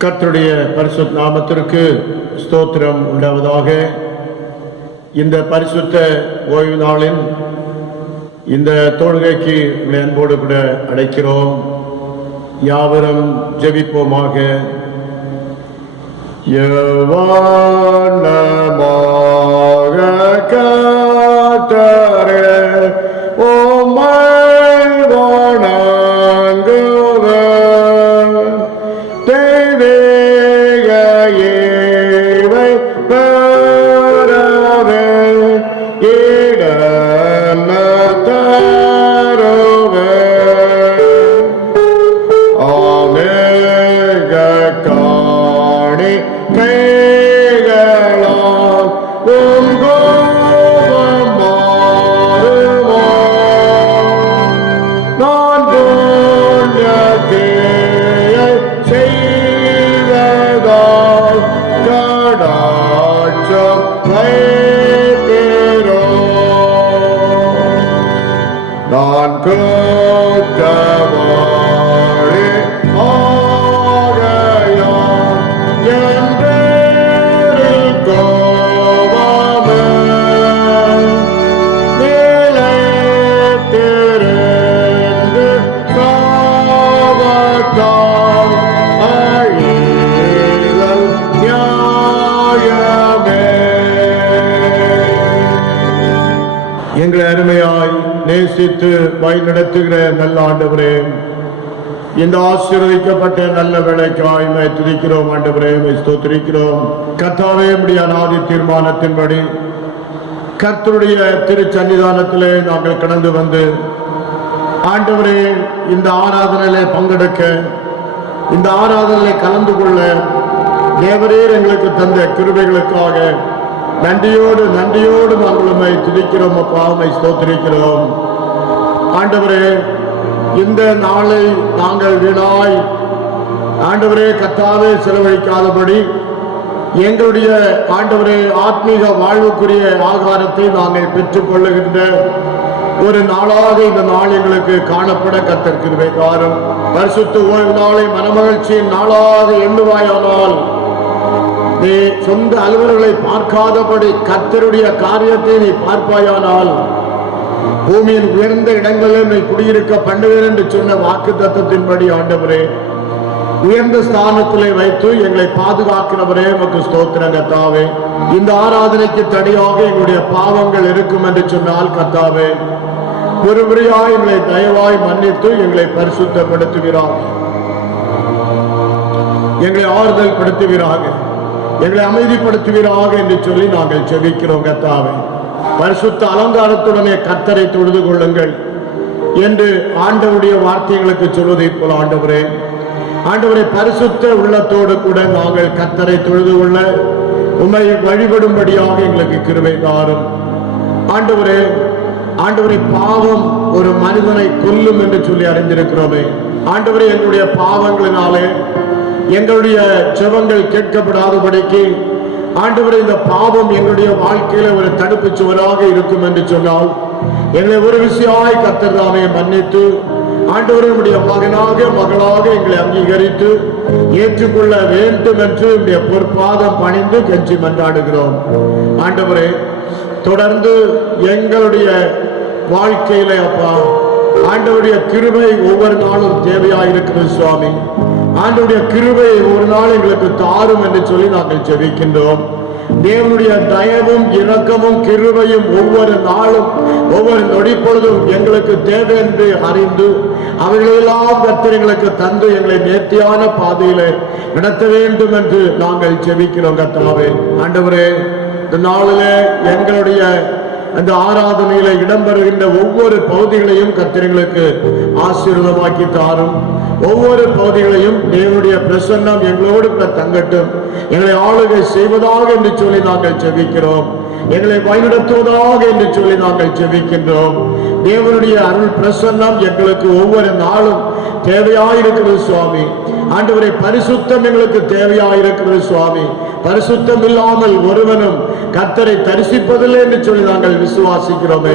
கர்த்தருடைய பரிசுத்த நாமத்திற்கு ஸ்தோத்திரம் உண்டாவதாக. இந்த பரிசுத்த ஓய்வு நாளின் இந்த தொழுகைக்கு அன்போடு கூட அழைக்கிறோம். யாவரும் ஜெபிப்போமாக. கர்த்தரே எங்களை அருமையாய் நேசித்து வழி நடத்துகிற நல்ல ஆண்டவரே, இந்த ஆசீர்வதிக்கப்பட்ட நல்ல வேலைக்காய் துதிக்கிறோம். ஆண்டவரே ஸ்தோத்திரிக்கிறோம். கர்த்தாவே, உம்முடைய அநாதி தீர்மானத்தின்படி கர்த்தருடைய திருச்சன்னிதானத்திலே நாங்கள் கடந்து வந்து ஆண்டவரே இந்த ஆராதனையிலே பங்கெடுக்க, இந்த ஆராதனையிலே கலந்து கொள்ள தேவரீர் எங்களுக்கு தந்த கிருபைகளுக்காக நன்றியோடு நாங்கள் உம்மை துதிக்கிறோம். அப்பா, உம்மை ஸ்தோத்திரிக்கிறோம். ஆண்டவரே, இந்த நாளை நாங்கள் வீணாய் ஆண்டவரே கர்த்தாவே செலவழிக்காதபடி எங்களுடைய ஆண்டவரே ஆத்மீக வாழ்வுக்குரிய ஆகாரத்தை நாங்கள் பெற்றுக் கொள்ளுகின்ற ஒரு நாளாக இந்த நாள் எங்களுக்கு காணப்பட கர்த்தர் கிருபை தாரும். பரிசுத்த ஓய்வு நாளை மனமகிழ்ச்சியின் நாளாக எண்ணுவாயானால் நீ சொந்த அலுவலர்களை பார்க்காதபடி கர்த்தருடைய காரியத்தை நீ பார்ப்பாயானால் பூமியின் உயர்ந்த இடங்களில் நீ குடியிருக்க பண்ணுவேன் என்று சொன்ன வாக்கு தத்தத்தின்படி ஆண்டவரே உயர்ந்த ஸ்தானத்திலே வைத்து எங்களை பாதுகாக்கிறவரே உமக்கு ஸ்தோத்திரம். கர்த்தாவே, இந்த ஆராதனைக்கு தடையாக எங்களுடைய பாவங்கள் இருக்கும் என்று சொன்னால் கர்த்தாவே ஒரு முறையாய் எங்களை தயவாய் மன்னித்து எங்களை பரிசுத்தப்படுத்துகிறார், எங்களை ஆறுதல் படுத்துவீராக, எங்களை அமைதிப்படுத்துவீராக என்று சொல்லி நாங்கள் ஜெபிக்கிறோம். கர்த்தாவே, பரிசுத்த அலங்காரத்துடனே கர்த்தரை தொழுது கொள்ளுங்கள் என்று ஆண்டவருடைய வார்த்தைகளுக்கு சொல்வதை போல ஆண்டவரை பரிசுத்த உள்ளத்தோடு கூட நாங்கள் கர்த்தரை தொழுது கொள்ள உம்மை வழிபடும்படியாக எங்களுக்கு கிருபை தாரும். ஆண்டவரை பாவம் ஒரு மனிதனை கொல்லும் என்று சொல்லி அறிந்திருக்கிறோமே. ஆண்டவரை, எங்களுடைய பாவங்களினாலே எங்களுடைய ஜெபங்கள் கேட்கப்படாதபடிக்கு ஆண்டவரே இந்த பாவம் எங்களுடைய வாழ்க்கையில ஒரு தடுப்பு சுவராக இருக்கும் என்று சொன்னால் எங்களை ஒரு விஷயமாய் கர்த்தர் தாமே மன்னித்து ஆண்டவரே உம்முடைய மகளாக எங்களை அங்கீகரித்து ஏற்றுக்கொள்ள வேண்டும் என்று உம்முடைய பொற்பாதம் பணிந்து கெஞ்சி மன்றாடுகிறோம். ஆண்டவரே, தொடர்ந்து எங்களுடைய வாழ்க்கையில அப்பா ஆண்டவருடைய கிருபை ஒவ்வொரு நாளும் தேவையாயிருக்கிறது சுவாமி. ஆண்டவருடைய கிருபை ஒரு நாள் எங்களுக்கு தாரும் என்று சொல்லி நாங்கள் ஜெபிக்கின்றோம். தேவனுடைய தயவும் இரக்கமும் கிருபையும் ஒவ்வொரு நாளும் ஒவ்வொரு நொடிப்பொழுதும் எங்களுக்கு தேவை என்று அறிந்து அவைகளெல்லாம் கர்த்தர்களுக்கு தந்து எங்களை நேர்த்தியான பாதையில நடத்த வேண்டும் என்று நாங்கள் ஜெபிக்கிறோம். கர்த்தாவே, ஆண்டவரே, இந்த நாளிலே எங்களுடைய அந்த ஆராதனையில இடம்பெறுகின்ற ஒவ்வொரு பகுதிகளையும் கர்த்தர்களுக்கு ஆசீர்வாதமாக்கி தாரும். ஒவ்வொரு பகுதிகளையும் தேவனுடைய பிரசன்னம் எங்களோடு தங்கட்டும், எங்களை ஆளுகை செய்வதாக என்று சொல்லி நாங்கள் ஜெபிக்கிறோம். எங்களை வழிநடத்துவதாக என்று சொல்லி நாங்கள் ஜெபிக்கின்றோம். தேவனுடைய அருள் பிரசன்னம் எங்களுக்கு ஒவ்வொரு நாளும் தேவையாயிருக்கிறது சுவாமி. ஆண்டவரை, பரிசுத்தம் எங்களுக்கு தேவையாயிருக்கிறது சுவாமி. பரிசுத்தம் இல்லாமல் ஒருவனும் கர்த்தரை தரிசிப்பதில்லை என்று சொல்லி நாங்கள் விசுவாசிக்கிறோமே.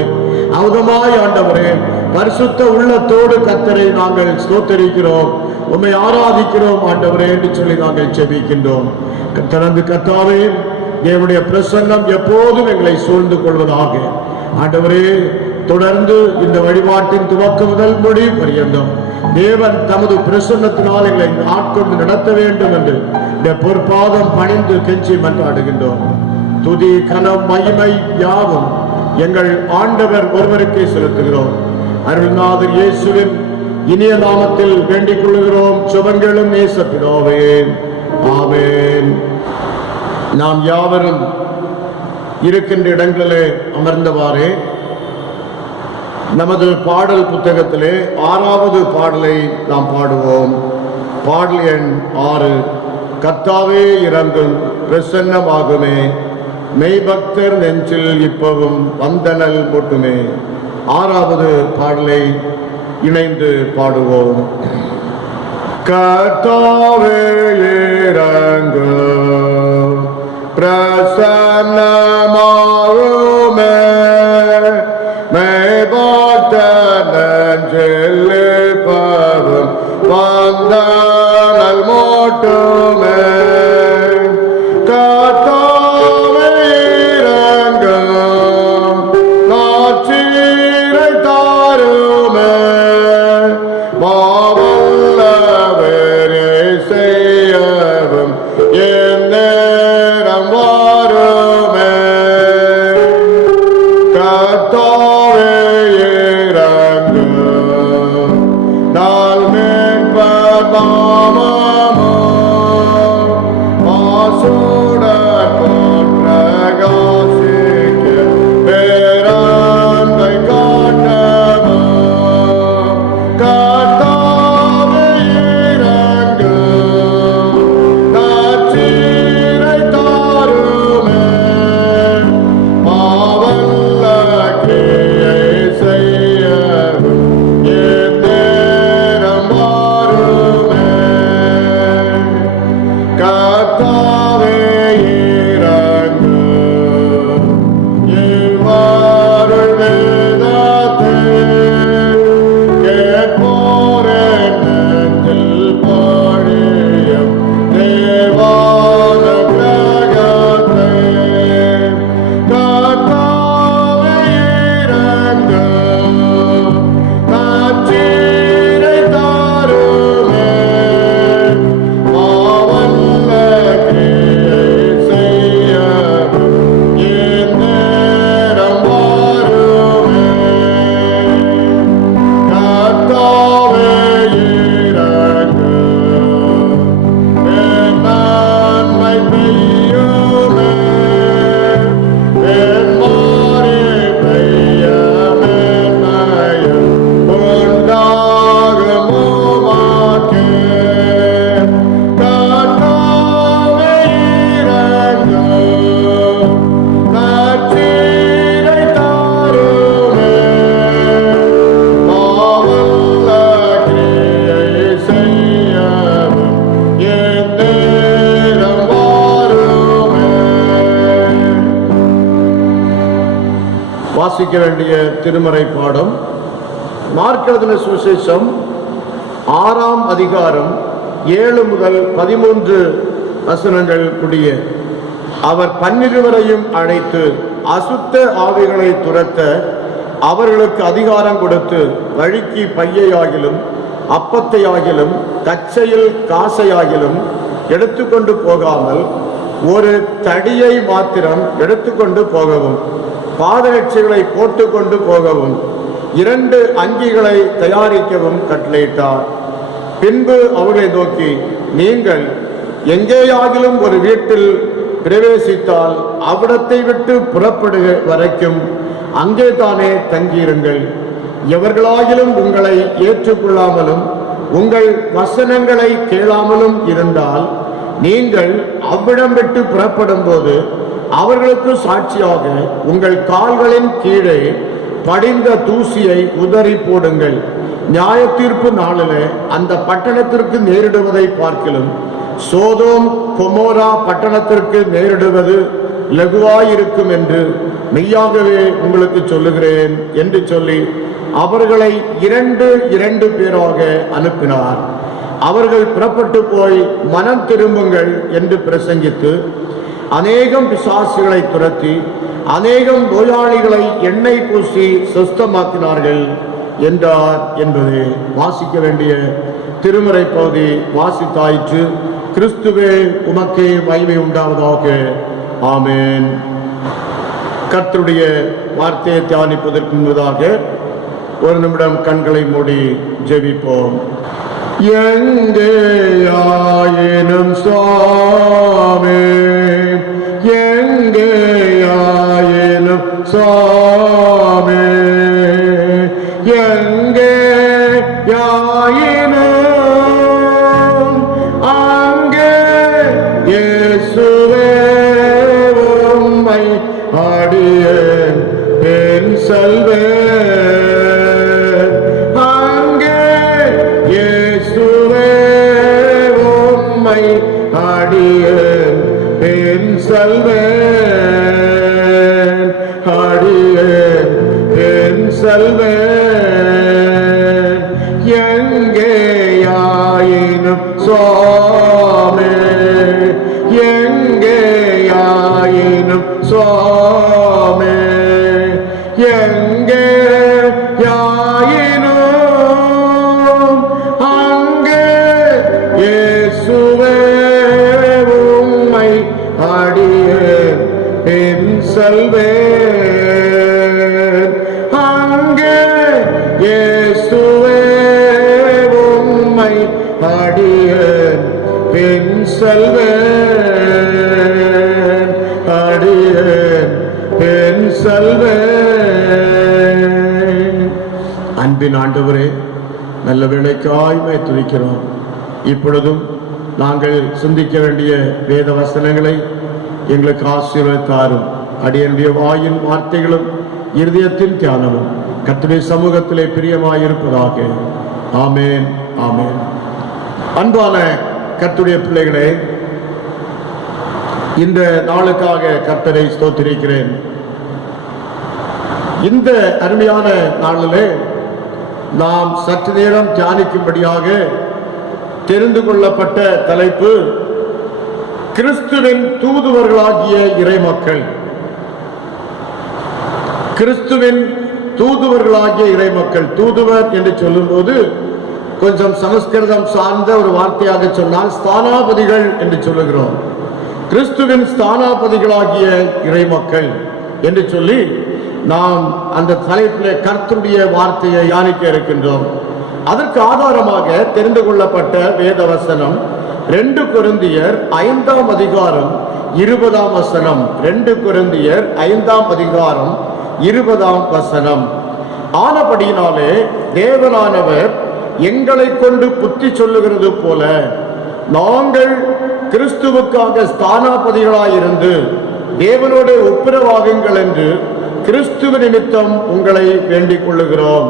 அவதமாய் ஆண்டவரே, பரிசுத்த உள்ளத்தோடு கர்த்தரை நாங்கள் ஸ்தோத்தரிக்கிறோம். உம்மை ஆராதிக்கிறோம் ஆண்டவரே என்று சொல்லி நாங்கள் ஜெபிக்கின்றோம். தொடர்ந்து கர்த்தாவே, தேவனுடைய பிரசன்னம் எப்போதும் எங்களை சூழ்ந்து கொள்வதாக. ஆண்டவரே, தொடர்ந்து இந்த வழிபாட்டின் துவக்க முதல் முடி பரியந்தம் தேவன் தமது பிரசன்னத்தினால் எங்களை ஆட்கொண்டு நடத்த வேண்டும் என்று இந்த பொற்பாதம் பணிந்து கெஞ்சி மன்றாடுகின்றோம். துதி கனம் மகிமை யாவும் எங்கள் ஆண்டவர் ஒருவருக்கே செலுத்துகிறோம். அருள்நாதர் இயேசுவின் இனிய நாமத்தில் வேண்டிக் கொள்கிறோம். சுபங்களும் நேச பிதாவே, ஆமென். நாம் யாவரும் இருக்கின்ற இடங்களிலே அமர்ந்தவாறே நமது பாடல் புத்தகத்திலே 6வது பாடலை நாம் பாடுவோம். பாடல் எண் 6. கர்த்தாவே இரங்கும், பிரசன்னமாகுமே, மெய்பக்தர் நெஞ்சில் இப்பவும் வந்தனல் போட்டுமே. 6வது பாடலை இணைந்து பாடுவோம். கர்த்தாவே இரங்கும், பிரசன்னமாகுமே, மெய்பக்தர் நெஞ்சில் இப்பவும் வந்தனல் போட்டுமே. வாசிக்க வேண்டிய திருமறை பாடம் மார்க் எழுதின சுவிசேஷம் 6ஆம் அதிகாரம் 7 முதல் 13 வசனங்கள் கூடிய. அவர் 12 அழைத்து அசுத்த ஆவிகளை துரத்த அவர்களுக்கு அதிகாரம் கொடுத்து, வழிக்கு பையையாகிலும் அப்பத்தையாகிலும் கச்சையில் காசையாகிலும் எடுத்துக்கொண்டு போகாமல் ஒரு தடியை மாத்திரம் எடுத்துக்கொண்டு போகவும், பாதரட்சைகளை போட்டுக்கொண்டு போகவும், 2 அங்கிகளை தயாரிக்கவும் கட்டளையிட்டார். பின்பு அவர்களை நோக்கி, நீங்கள் எங்கேயாகிலும் ஒரு வீட்டில் பிரவேசித்தால் அவ்விடத்தை விட்டு புறப்படுக வரைக்கும் அங்கே தானே தங்கியிருங்கள். எவர்களாகிலும் உங்களை ஏற்றுக்கொள்ளாமலும் உங்கள் வசனங்களை கேளாமலும் இருந்தால் நீங்கள் அவ்விடம் விட்டு புறப்படும் போது அவர்களுக்கு சாட்சியாக உங்கள் கால்களின் கீழே படிந்த தூசியை உதறி போடுங்கள். நியாய தீர்ப்பு நாளிலே அந்த பட்டணத்திற்கு நேரிடுவதை பார்க்கிலும் சோதோம் கொமோரா பட்டணத்திற்கு நேரிடுவது லகுவாயிருக்கும் என்று மெய்யாகவே உங்களுக்கு சொல்லுகிறேன் என்று சொல்லி அவர்களை 2 பேராக அனுப்பினார். அவர்கள் புறப்பட்டு போய் மனம் திரும்புங்கள் என்று பிரசங்கித்து அநேகம் பிசாசுகளை துரத்தி அநேகம் நோயாளிகளை எண்ணெய் பூசி சுஸ்தமாக்கினார்கள் என்றார் என்பது வாசிக்க வேண்டிய திருமறை பகுதி வாசித்தாயிற்று. கிறிஸ்துவே உமக்கே மகிமை உண்டாவதாக. ஆமென். கர்த்தருடைய வார்த்தையை தியானிப்பதற்கு முன்பதாக ஒரு நிமிடம் கண்களை மூடி ஜெபிப்போம். எங்கேயாயினும் சுவாமி, எங்கேயாயினும் சுவாமி, எங்கேயாயினும் அங்கே இயேசுவே உம்மை அடியேன் என் செல்வேன். அங்கே இயேசுவே உம்மை அடியேன் என் செல்வேன், அடியேன் என் செல்வேன். எங்கேயாயினும் சுவாமி, எங்கேயாயினும் சுவாமி, எங்கேயாயினும் அங்கே இயேசுவே உம்மை அடியேன் என் செல்வேன். அங்கே இயேசுவே உம்மை அடியேன் என் செல்வேன், அடியேன் என் செல்வேன். அன்பின் ஆண்டவரே, நல்ல வேளைக்காய் துதிக்கிறோம். இப்பொழுதும் நாங்கள் சிந்திக்க வேண்டிய வேத வசனங்களை எங்களுக்கு ஆசீர்வதித்தாரும். அடியனுடைய வாயின் வார்த்தைகளும் இருதயத்தின் தியானமும் கர்த்தருடைய சமூகத்திலே பிரியமாயிருப்பதாக. ஆமென், ஆமென். அன்பான கர்த்தருடைய பிள்ளைகளே, இந்த நாளுக்காக கர்த்தரை ஸ்தோத்திரிக்கிறேன். இந்த அருமையான நாளிலே நாம் சற்று நேரம் தியானிக்கும்படியாக தெரிந்து கொள்ளப்பட்ட தலைப்பு கிறிஸ்துவின் தூதுவர்களாகிய இறைமக்கள். கிறிஸ்துவின் தூதுவர்களாகிய இறைமக்கள். தூதுவர் என்று சொல்லும்போது கொஞ்சம் சமஸ்கிருதம் சார்ந்த ஒரு வார்த்தையாக சொன்னால் ஸ்தானாபதிகள் என்று சொல்லுகிறோம். கிறிஸ்துவின் ஸ்தானாபதிகளாகிய இறைமக்கள் என்று சொல்லி நாம் அந்த தலைப்பிலே கர்த்தருடைய வார்த்தையை தியானிக்க இருக்கின்றோம். அதற்கு ஆதாரமாக தெரிந்து கொள்ளப்பட்ட வேத வசனம் 2 கொரிந்தியர் 5ஆம் அதிகாரம் 20ஆம் வசனம். 2 கொரிந்தியர் 5ஆம் அதிகாரம் 20ஆம் வசனம். ஆனபடியினாலே தேவனானவர் எங்களை கொண்டு புத்தி சொல்லுகிறது போல நாங்கள் கிறிஸ்துவுக்காக ஸ்தானாபதிகளாயிருந்து தேவனோட ஒப்புரவாகுங்கள் என்று கிறிஸ்துவ நிமித்தம் உங்களை வேண்டிக் கொள்ளுகிறோம்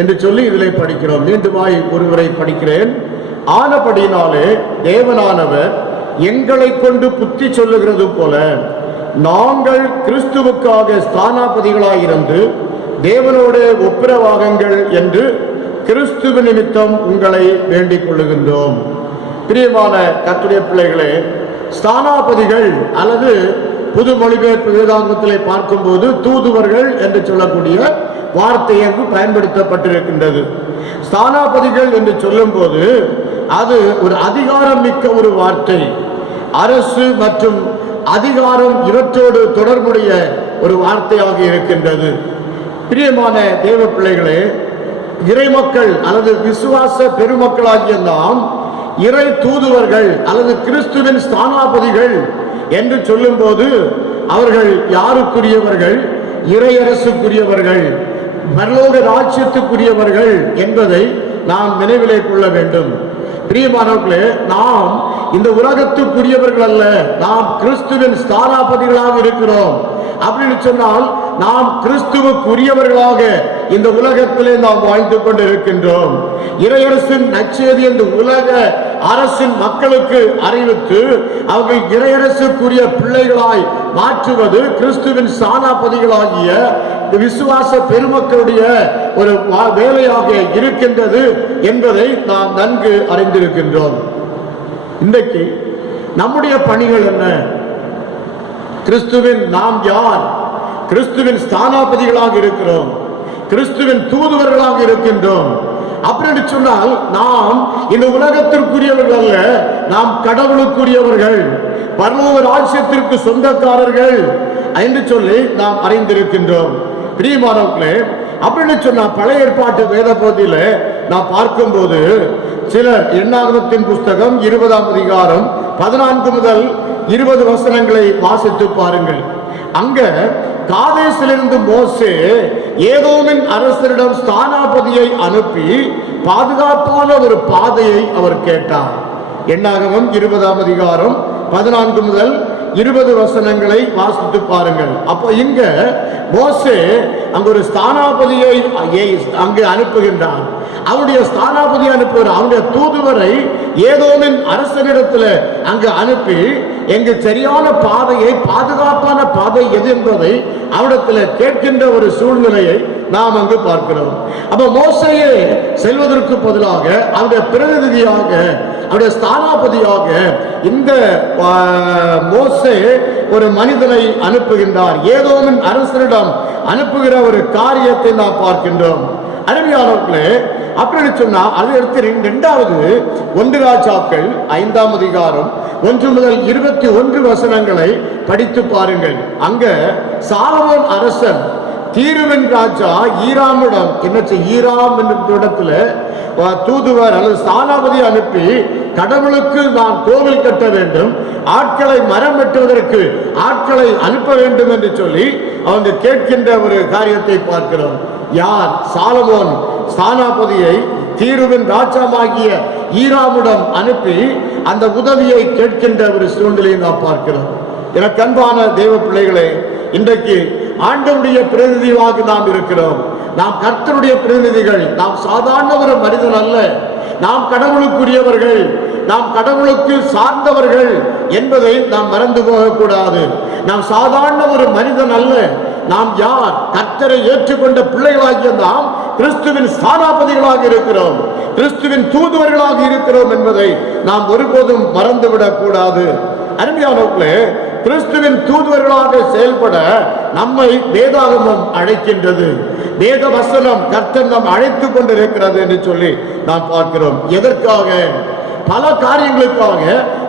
என்று சொல்லி இதிலே படிக்கிறோம். மீண்டுமாய் ஒருவரை படிக்கிறேன். ஆனபடியினாலே தேவனானவர் எங்களை கொண்டு புத்தி சொல்லுகிறது போல நாங்கள் கிறிஸ்துவுக்காக ஸ்தானாபதிகளாயிருந்து தேவனோட ஒப்புரவாகுங்கள் என்று கிறிஸ்துவ நிமித்தம் உங்களை வேண்டிக் கொள்ளுகின்றோம். பிரியமான கர்த்தருடைய பிள்ளைகளே, ஸ்தானாபதிகள் அல்லது புது மொழிபெயர்ப்பு வேதாகமத்திலே பார்க்கும்போது தூதுவர்கள் என்று சொல்லக்கூடிய வார்த்தை அங்கு பயன்படுத்தப்பட்டிருக்கின்றது. ஸ்தானாபதிகள் என்று சொல்லும் போது அது ஒரு அதிகாரம் மிக்க ஒரு வார்த்தை. அரசு மற்றும் அதிகாரம் இவற்றோடு தொடர்புடைய ஒரு வார்த்தையாக இருக்கின்றது. பிரியமான தேவ பிள்ளைகளே, இறைமக்கள் அல்லது விசுவாச பெருமக்களாகிய நாம் இறை தூதுவர்கள் அல்லது கிறிஸ்துவின் ஸ்தானாபதிகள் என்று சொல்லும் போது அவர்கள் யாருக்குரியவர்கள்? இறையரசுக்குரியவர்கள், பரலோக ராஜ்யத்துக்குரியவர்கள் என்பதை நாம் நினைவிலே கொள்ள வேண்டும். பிரியமானவர்களே, நாம் இந்த உலகத்துக்குரியவர்கள் அல்ல, நாம் கிறிஸ்துவின் ஸ்தானாபதிகளாக இருக்கிறோம். அப்படின்னு சொன்னால் நாம் கிறிஸ்துவுக்குரியவர்களாக இந்த உலகத்திலே நாம் வாழ்ந்து கொண்டிருக்கின்றோம். இறையரசின் நற்செய்தி இந்த உலக அரசின் மக்களுக்கு அறிவித்து அவர்கள் இறையரசுக்குரிய பிள்ளைகளாய் மாற்றுவது கிறிஸ்துவின் ஸ்தானாபதிகளாகிய விசுவாச பெருமக்களுடைய ஒரு வேலையாக இருக்கின்றது என்பதை நாம் நன்கு அறிந்திருக்கின்றோம். இன்றைக்கு நம்முடைய பணிகள் என்ன? கிறிஸ்துவின் நாம் யார்? கிறிஸ்துவின் ஸ்தானாபதிகளாக இருக்கிறோம், கிறிஸ்துவின் தூதுவர்களாக இருக்கின்றோம். அப்படின்னு சொன்னால் நாம் இந்த உலகத்திற்குரியவர்கள் அல்ல, நாம் கடவுளுக்குரியவர்கள், பரலோக ராஜ்யத்திற்கு சொந்தக்காரர்கள் என்று சொல்லி நாம் அறிந்திருக்கின்றோம். பிரியமானவர்களே, அப்படின்னு சொன்னா பழைய ஏற்பாட்டு வேத பகுதியில நாம் பார்க்கும்போது சிலர் எண்ணாகமத்தின் புஸ்தகம் 20ஆம் அதிகாரம் 14 முதல் 20 வசனங்களை வாசித்து பாருங்கள். அங்க காதேசிலிருந்து மோசே ஏதோமின் அரசரிடம் ஸ்தானாபதியை அனுப்பி பாதுகாப்பான ஒரு பாதையை அவர் கேட்டார். எண்ணாகமம் 20ஆம் அதிகாரம் 14 முதல் 20 வசனங்களை வாசித்து பாருங்கள். அப்போ இங்க மோசே அங்கு ஒரு ஸ்தானாபதியை அங்கு அனுப்புகின்றான். அவருடைய ஸ்தானாபதியை அனுப்புகிறார். அவருடைய தூதுவரை ஏதோமின் அரசனிடத்தில் அங்கு அனுப்பி எங்கு சரியான பாதையை, பாதுகாப்பான பாதை எது என்பதை அவரிடத்தில் கேட்கின்ற ஒரு சூழ்நிலையை நாம் அங்கு பார்க்கிறோம். அப்ப மோசையே செல்வதற்கு பதிலாக அவருடைய பிரதிநிதியாக, அவருடைய ஸ்தானாபதியாக இந்த மோசே ஒரு மனிதனை அனுப்புகின்றார். ஏதோமின் அரசனிடம் அனுப்புகிற ஒரு காரியத்தை நாம் பார்க்கின்றோம். அருமையானவர்களே, அப்படின்னு சொன்னா அது எடுத்து 2வது 1 ராஜாக்கள் 5ஆம் அதிகாரம் 1 முதல் 21 வசனங்களை படித்து பாருங்கள். அங்க சாலமோன் அரசன் தீருவின் ராஜா ஈராமிடம் ஈராம் என்ற இடத்துல தூதுவர் அல்லது ஸ்தானாபதி அனுப்பி கடவுளுக்கு நான் கோவில் கட்ட வேண்டும், ஆட்களை மரம் வெட்டுவதற்கு ஆட்களை அனுப்ப வேண்டும் என்று சொல்லி அவங்க கேட்கின்ற ஒரு காரியத்தை பார்க்கிறோம். யார்? சாலமோன் ஸ்தானாபதியை தீருவின் ராஜாவாகிய ஈராமிடம் அனுப்பி அந்த உதவியை கேட்கின்ற ஒரு சூழ்நிலையை நாம் பார்க்கிறோம். எனக்கு அன்பான தேவ பிள்ளைகளே, இன்றைக்கு ஆண்டவருடைய பிரதிநிதியாக நாம் இருக்கிறோம். நாம் கர்த்தருடைய பிரதிநிதிகள். நாம் சாதாரண ஒரு மனிதன் அல்ல, நாம் கடவுளுக்குரியவர்கள், நாம் கடவுளுக்கு சார்ந்தவர்கள் என்பதை நாம் மறந்து போகக்கூடாது. நாம் சாதாரண ஒரு மனிதன் அல்ல. நாம் யார்? கர்த்தரை ஏற்றுக்கொண்ட பிள்ளைகளாகிய நாம் கிறிஸ்துவின் ஸ்தானாபதிகளாக இருக்கிறோம், கிறிஸ்துவின் தூதுவர்களாக இருக்கிறோம் என்பதை நாம் ஒருபோதும் மறந்துவிடக் கூடாது. அருமையானவர்களே, கிறிஸ்துவின் தூதுவர்களாக செயல்பட நம்மை வேதாகமம் அழைக்கின்றது. வேத வசனம் கர்த்தர் நாம் அழைத்துக் கொண்டிருக்கிறது என்று சொல்லி நாம் பார்க்கிறோம். எதற்காக? பல காரியங்களுக்காக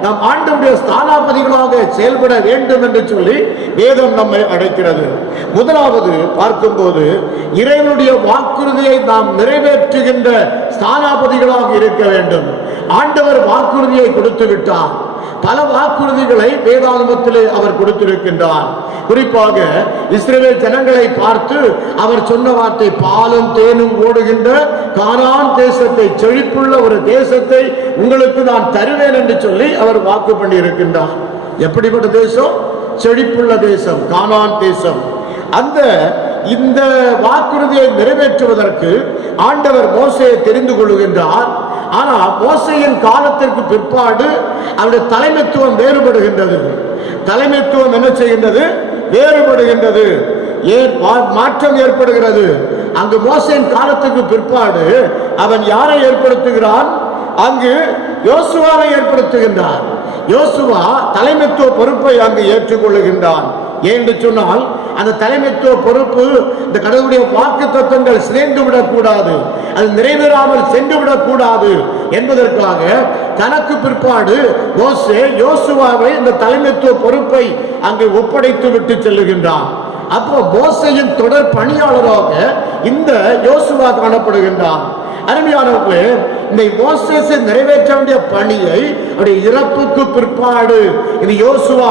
நாம் ஆண்டவருடைய ஸ்தானாபதிகளாக செயல்பட வேண்டும் என்று சொல்லி வேதம் நம்மை அழைக்கிறது. முதலாவது பார்க்கும்போது இறைவனுடைய வாக்குறுதியை நாம் நிறைவேற்றுகின்ற ஸ்தானாபதிகளாக இருக்க வேண்டும். ஆண்டவர் வாக்குறுதியை கொடுத்து விட்டார். பல வாக்குறுதிகளை வேதாகமத்திலே அவர் கொடுத்திருக்கின்றார். குறிப்பாக இஸ்ரவேல் ஜனங்களை பார்த்து அவர் சொன்ன வார்த்தை, பாலும் தேனும் ஓடுகின்ற கானான் தேசத்தை, செழிப்புள்ள ஒரு தேசத்தை உங்களுக்கு நான் தருவேன் என்று சொல்லி அவர் வாக்கு பண்ணி இருக்கின்றார். எப்படிப்பட்ட தேசம்? செழிப்புள்ள தேசம், கானான் தேசம். இந்த வாக்குறுதியை நிறைவேற்றுவதற்கு ஆண்டவர் மோசேயை தெரிந்து கொள்ளுகின்றார். ஆனா மோசேயின் காலத்திற்கு பிற்பாடு அவருடைய தலைமைத்துவம் வேறுபடுகின்றது. தலைமைத்துவம் என்ன செய்கின்றது? வேறுபடுகின்றது, மாற்றம் ஏற்படுகிறது. அங்கு மோசேயின் காலத்துக்கு பிற்பாடு அவன் யாரை ஏற்படுத்துகிறான்? அங்கு யோசுவாவை ஏற்படுத்துகின்றான். யோசுவா தலைமைத்துவ பொறுப்பை அங்கு ஏற்றுக்கொள்ளுகின்றான். ஏன்னு சொன்னால் அந்த தலைமைத்துவ பொறுப்பு, இந்த கடவுளுடைய வாக்கு தத்துவங்கள் சிதைந்து விடக்கூடாது, அது நிறைவேறாமல் சென்று விடக்கூடாது என்பதற்காக தனக்கு பிற்பாடு மோசே யோசுவாவை இந்த தலைமைத்துவ பொறுப்பை அங்கு ஒப்படைத்து விட்டு செல்லுகின்றான். அப்போ மோசேயின் தொடர் பணியாளராக இந்த யோசுவா காணப்படுகின்றான். அருமையானவர்களே, இந்த மோசேஸ் நிறைவேற்ற வேண்டிய பணியை அவருடைய இறப்புக்கு பிற்பாடு இந்த யோசுவா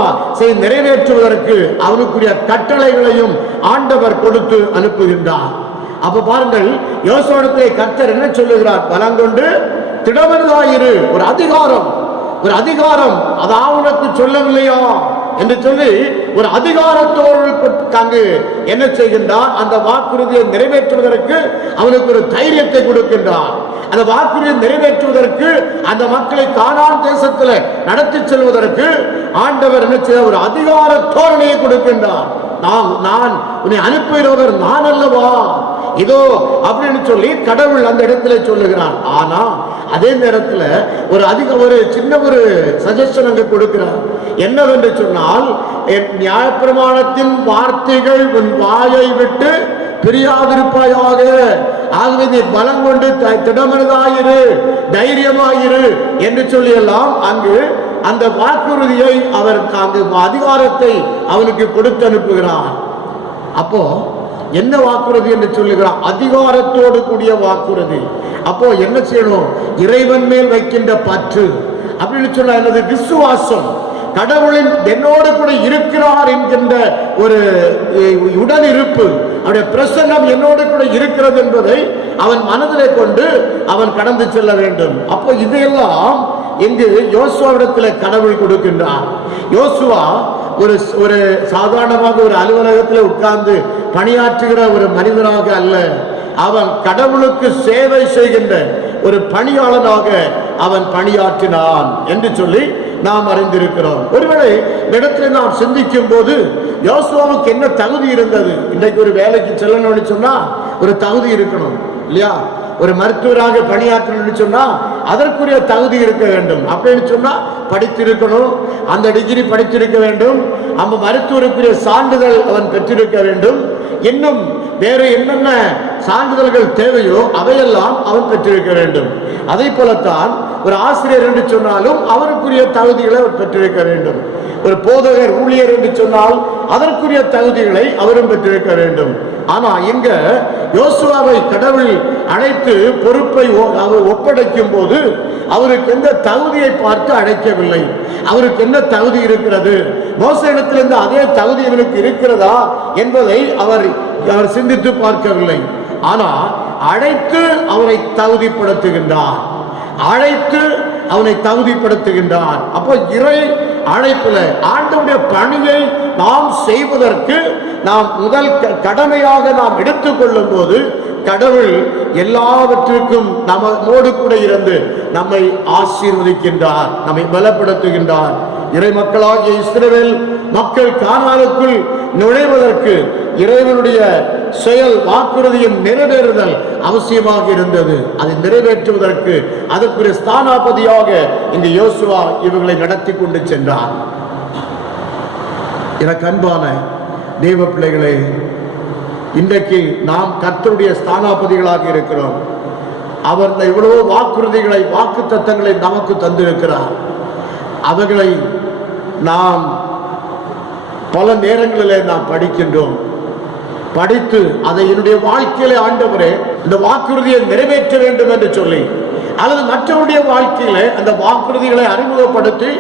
நிறைவேற்றுவதற்கு அவனுக்குரிய கட்டளைகளையும் ஆண்டவர் கொடுத்து அனுப்புகின்றார். அப்ப பாருங்கள், யோசுவாவிடத்திலே கர்த்தர் என்ன சொல்லுகிறார்? பலங்கொண்டு திடமனதாயிரு. ஒரு அதிகாரம் அதாவது உனக்கு சொல்லவில்லையா என்று சொல்லி ஒரு அதிகாரத்தோடு அங்கு என்ன செய்கின்றார்? அந்த வாக்குறுதியை நிறைவேற்றுவதற்கு அவனுக்கு ஒரு தைரியத்தை கொடுக்கின்றார். அந்த வாக்குறுதியை நிறைவேற்றுவதற்கு, அந்த மக்களை கானான் தேசத்தில் நடத்தி செல்வதற்கு ஆண்டவர் என்ன செய்ய? ஒரு அதிகார தோரணையை கொடுக்கின்றார். நான் உன்னை அனுப்புகிறவர் நான் அல்லவா, இதோ அப்படின்னு சொல்லி கடவுள் அந்த இடத்துல சொல்லுகிறான். ஆனா அதே நேரத்துல ஒரு சின்ன ஒரு சஜஷன் அங்க கொடுக்கிறார். என்னவென்று சொன்னால், என் நியாயப்பிரமாணத்தின் வார்த்தைகள் உன் வாயை விட்டு பிரியாதிருப்பாயாக, ஆகவே நீ பலம் கொண்டு திடமனதாயிரு, தைரியமாயிரு என்று சொல்லி எல்லாம் அங்கு அந்த வாக்குறுதியை அவர் அங்கு அதிகாரத்தை அவனுக்கு கொடுத்து அனுப்புகிறார். அப்போ என்ன வாக்குறுதி என்று சொல்லுகிறார்? அதிகாரத்தோடு கூடிய வாக்குறுதி. அப்போ என்ன செய்யணும்? இறைவன் மேல் வைக்கின்ற பற்று அப்படின்னு சொன்ன எனது விசுவாசம், கடவுளின் என்னோடு கூட இருக்கிறார் என்கின்ற ஒரு உடன் இருப்பு, அவருடைய பிரசன்னம் என்னோடு கூட இருக்கிறது என்பதை அவன் மனதிலே கொண்டு அவன் கடந்து செல்ல வேண்டும். அப்போ இதையெல்லாம் இங்கு யோசுவாவிடத்தில் கடவுள் கொடுக்கின்றார். யோசுவா ஒரு சாதாரணமாக ஒரு அலுவலகத்தில் உட்கார்ந்து பணியாற்றுகிற ஒரு மனிதனாக அல்ல, அவன் கடவுளுக்கு சேவை செய்கின்ற ஒரு பணியாளனாக அவன் பணியாற்றினான் என்று சொல்லி நாம் அறிந்திருக்கிறோம். ஒருவேளை இடத்துல நாம் சிந்திக்கும் போது யோசுவாவுக்கு என்ன தகுதி இருந்தது? இன்றைக்கு ஒரு வேலைக்கு செல்லணும்னு சொன்னா ஒரு தகுதி இருக்கணும் இல்லையா? ஒரு மருத்துவராக பணியாற்றணும்னு சொன்னா அதற்குரிய தகுதி இருக்க வேண்டும். அப்படின்னு சொன்னா படித்திருக்கணும், அந்த டிகிரி படித்திருக்க வேண்டும், அந்த மருத்துவருக்குரிய சான்றிதழ் அவன் பெற்றிருக்க வேண்டும். இன்னும் வேறு என்னென்ன சான்றிதழ்கள் தேவையோ அவையெல்லாம் அவன் பெற்றிருக்க வேண்டும். அதை போலத்தான் ஒரு ஆசிரியர் என்று சொன்னாலும் அவருக்குரிய தகுதிகளை அவர் பெற்றிருக்க வேண்டும். ஒரு போதகர் ஊழியர் என்று சொன்னால் அதற்குரிய தகுதிகளை அவரும் பெற்றிருக்க வேண்டும். ஆனா இங்க யோசுவாவை கடவுள் அழைத்து பொறுப்பை அவர் ஒப்படைக்கும் போது அவருக்கு எந்த தகுதியை பார்த்து அழைக்கவில்லை. அவருக்கு என்ன தகுதி இருக்கிறது, மோசேயிடத்திலிருந்து அதே தகுதி இவருக்கு இருக்கிறதா என்பதை அவர் சிந்தித்து பார்க்கவில்லை. ஆனா அழைத்து அவரை தகுதிப்படுத்துகின்றார், அழைத்து அவனை தகுதிப்படுத்துகின்றான். அப்போ இறை அழைப்புல ஆண்டவருடைய பணியை நாம் செய்வதற்கு நாம் முதல் கடமையாக நாம் எடுத்துக்கொள்ளும் போது கடவுள் எல்லாவற்றிற்கும் நம்மோடு கூட இருந்து நம்மை ஆசீர்வதிக்கின்றார், நம்மை பலப்படுத்துகின்றார். இறை மக்களாகிய இஸ்ரவேல் மக்கள் கானானுக்குள் நுழைவதற்கு இறைவனுடைய செயல் வாக்குறுதியின் நிறைவேறுதல் அவசியமாக இருந்தது. அதை நிறைவேற்றுவதற்கு அதற்குரிய ஸ்தானாபதியாக இந்த யோசுவா இவர்களை நடத்தி கொண்டு சென்றார். எனக்கு அன்பான தேவ பிள்ளைகளே, இன்றைக்கு நாம் கர்த்தருடைய ஸ்தானாபதிகளாக இருக்கிறோம். அவர் எவ்வளவோ வாக்குறுதிகளை வாக்கு தத்தங்களை நமக்கு தந்திருக்கிறார். அவர்களை நாம் பல நேரங்களிலே நாம் படிக்கின்றோம். படித்து அதை என்னுடைய வாழ்க்கையிலே ஆண்டவரே இந்த வாக்குறுதியை நிறைவேற்ற வேண்டும் என்று சொல்லி, அல்லது மற்றவருடைய வாழ்க்கையிலே அந்த வாக்குறுதிகளை அறிமுகப்படுத்தி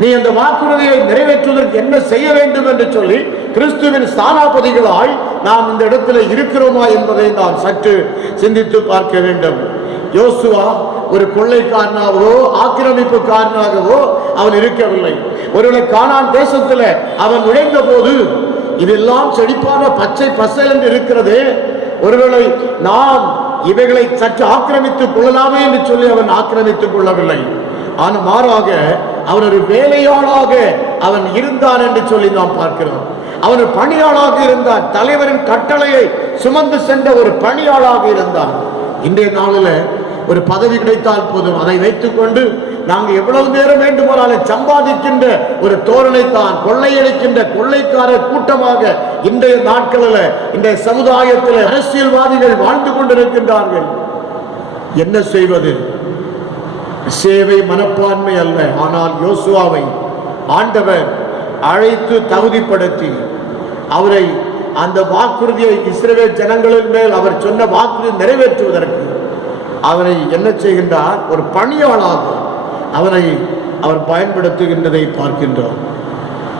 நீ அந்த வாக்குறுதியை நிறைவேற்றுவதற்கு என்ன செய்ய வேண்டும் என்று சொல்லி கிறிஸ்துவின் ஸ்தானாபதிகளாய் நாம் இந்த இடத்துல இருக்கிறோமா என்பதை நாம் சற்று சிந்தித்து பார்க்க வேண்டும். யோசுவா ஒரு கொள்ளைக்காரனாகவோ ஆக்கிரமிப்புக்காரனாகவோ அவன் இருக்கவில்லை. ஒருவேளை கானான் தேசத்துல அவன் நுழைந்த போது இதெல்லாம் செழிப்பான பச்சை பசல் என்று இருக்கிறதே, ஒருவேளை நாம் இவைகளை சற்று ஆக்கிரமித்துக் கொள்ளலாமே என்று சொல்லி அவன் ஆக்கிரமித்துக் கொள்ளவில்லை. ஆனால் மாறாக அவன் ஒரு வேலையாளாக அவன் இருந்தான் என்று சொல்லி நாம் பார்க்கிறோம். அவன் ஒரு பணியாளாக இருந்தான், தலைவரின் கட்டளையை சுமந்து சென்ற ஒரு பணியாளாக இருந்தான். இன்றைய நாளில் ஒரு பதவி கிடைத்தால் போதும், அதை வைத்துக் கொண்டு நாங்கள் எவ்வளவு நேரம் வேண்டுமானாலும் சம்பாதிக்கின்ற ஒரு தோரணைத்தான் கொள்ளையடிக்கின்ற கொள்ளைக்காரர் கூட்டமாக இன்றைய நாட்களில் இன்றைய சமுதாயத்தில் அரசியல்வாதிகள் வாழ்ந்து கொண்டிருக்கின்றார்கள். என்ன செய்வது? சேவை மனப்பான்மை அல்ல, ஆனால் யோசுவாவை ஆண்டவர் அழைத்து தகுதிப்படுத்தி அவரை அந்த வாக்குறுதியை இஸ்ரவேல் ஜனங்களின் மேல் அவர் சொன்ன வாக்குறுதி நிறைவேற்றுவதற்கு அவரை என்ன செய்கின்றார்? ஒரு பணியாளாக அவரை அவர் பயன்படுத்துகின்றதை பார்க்கின்றோம்.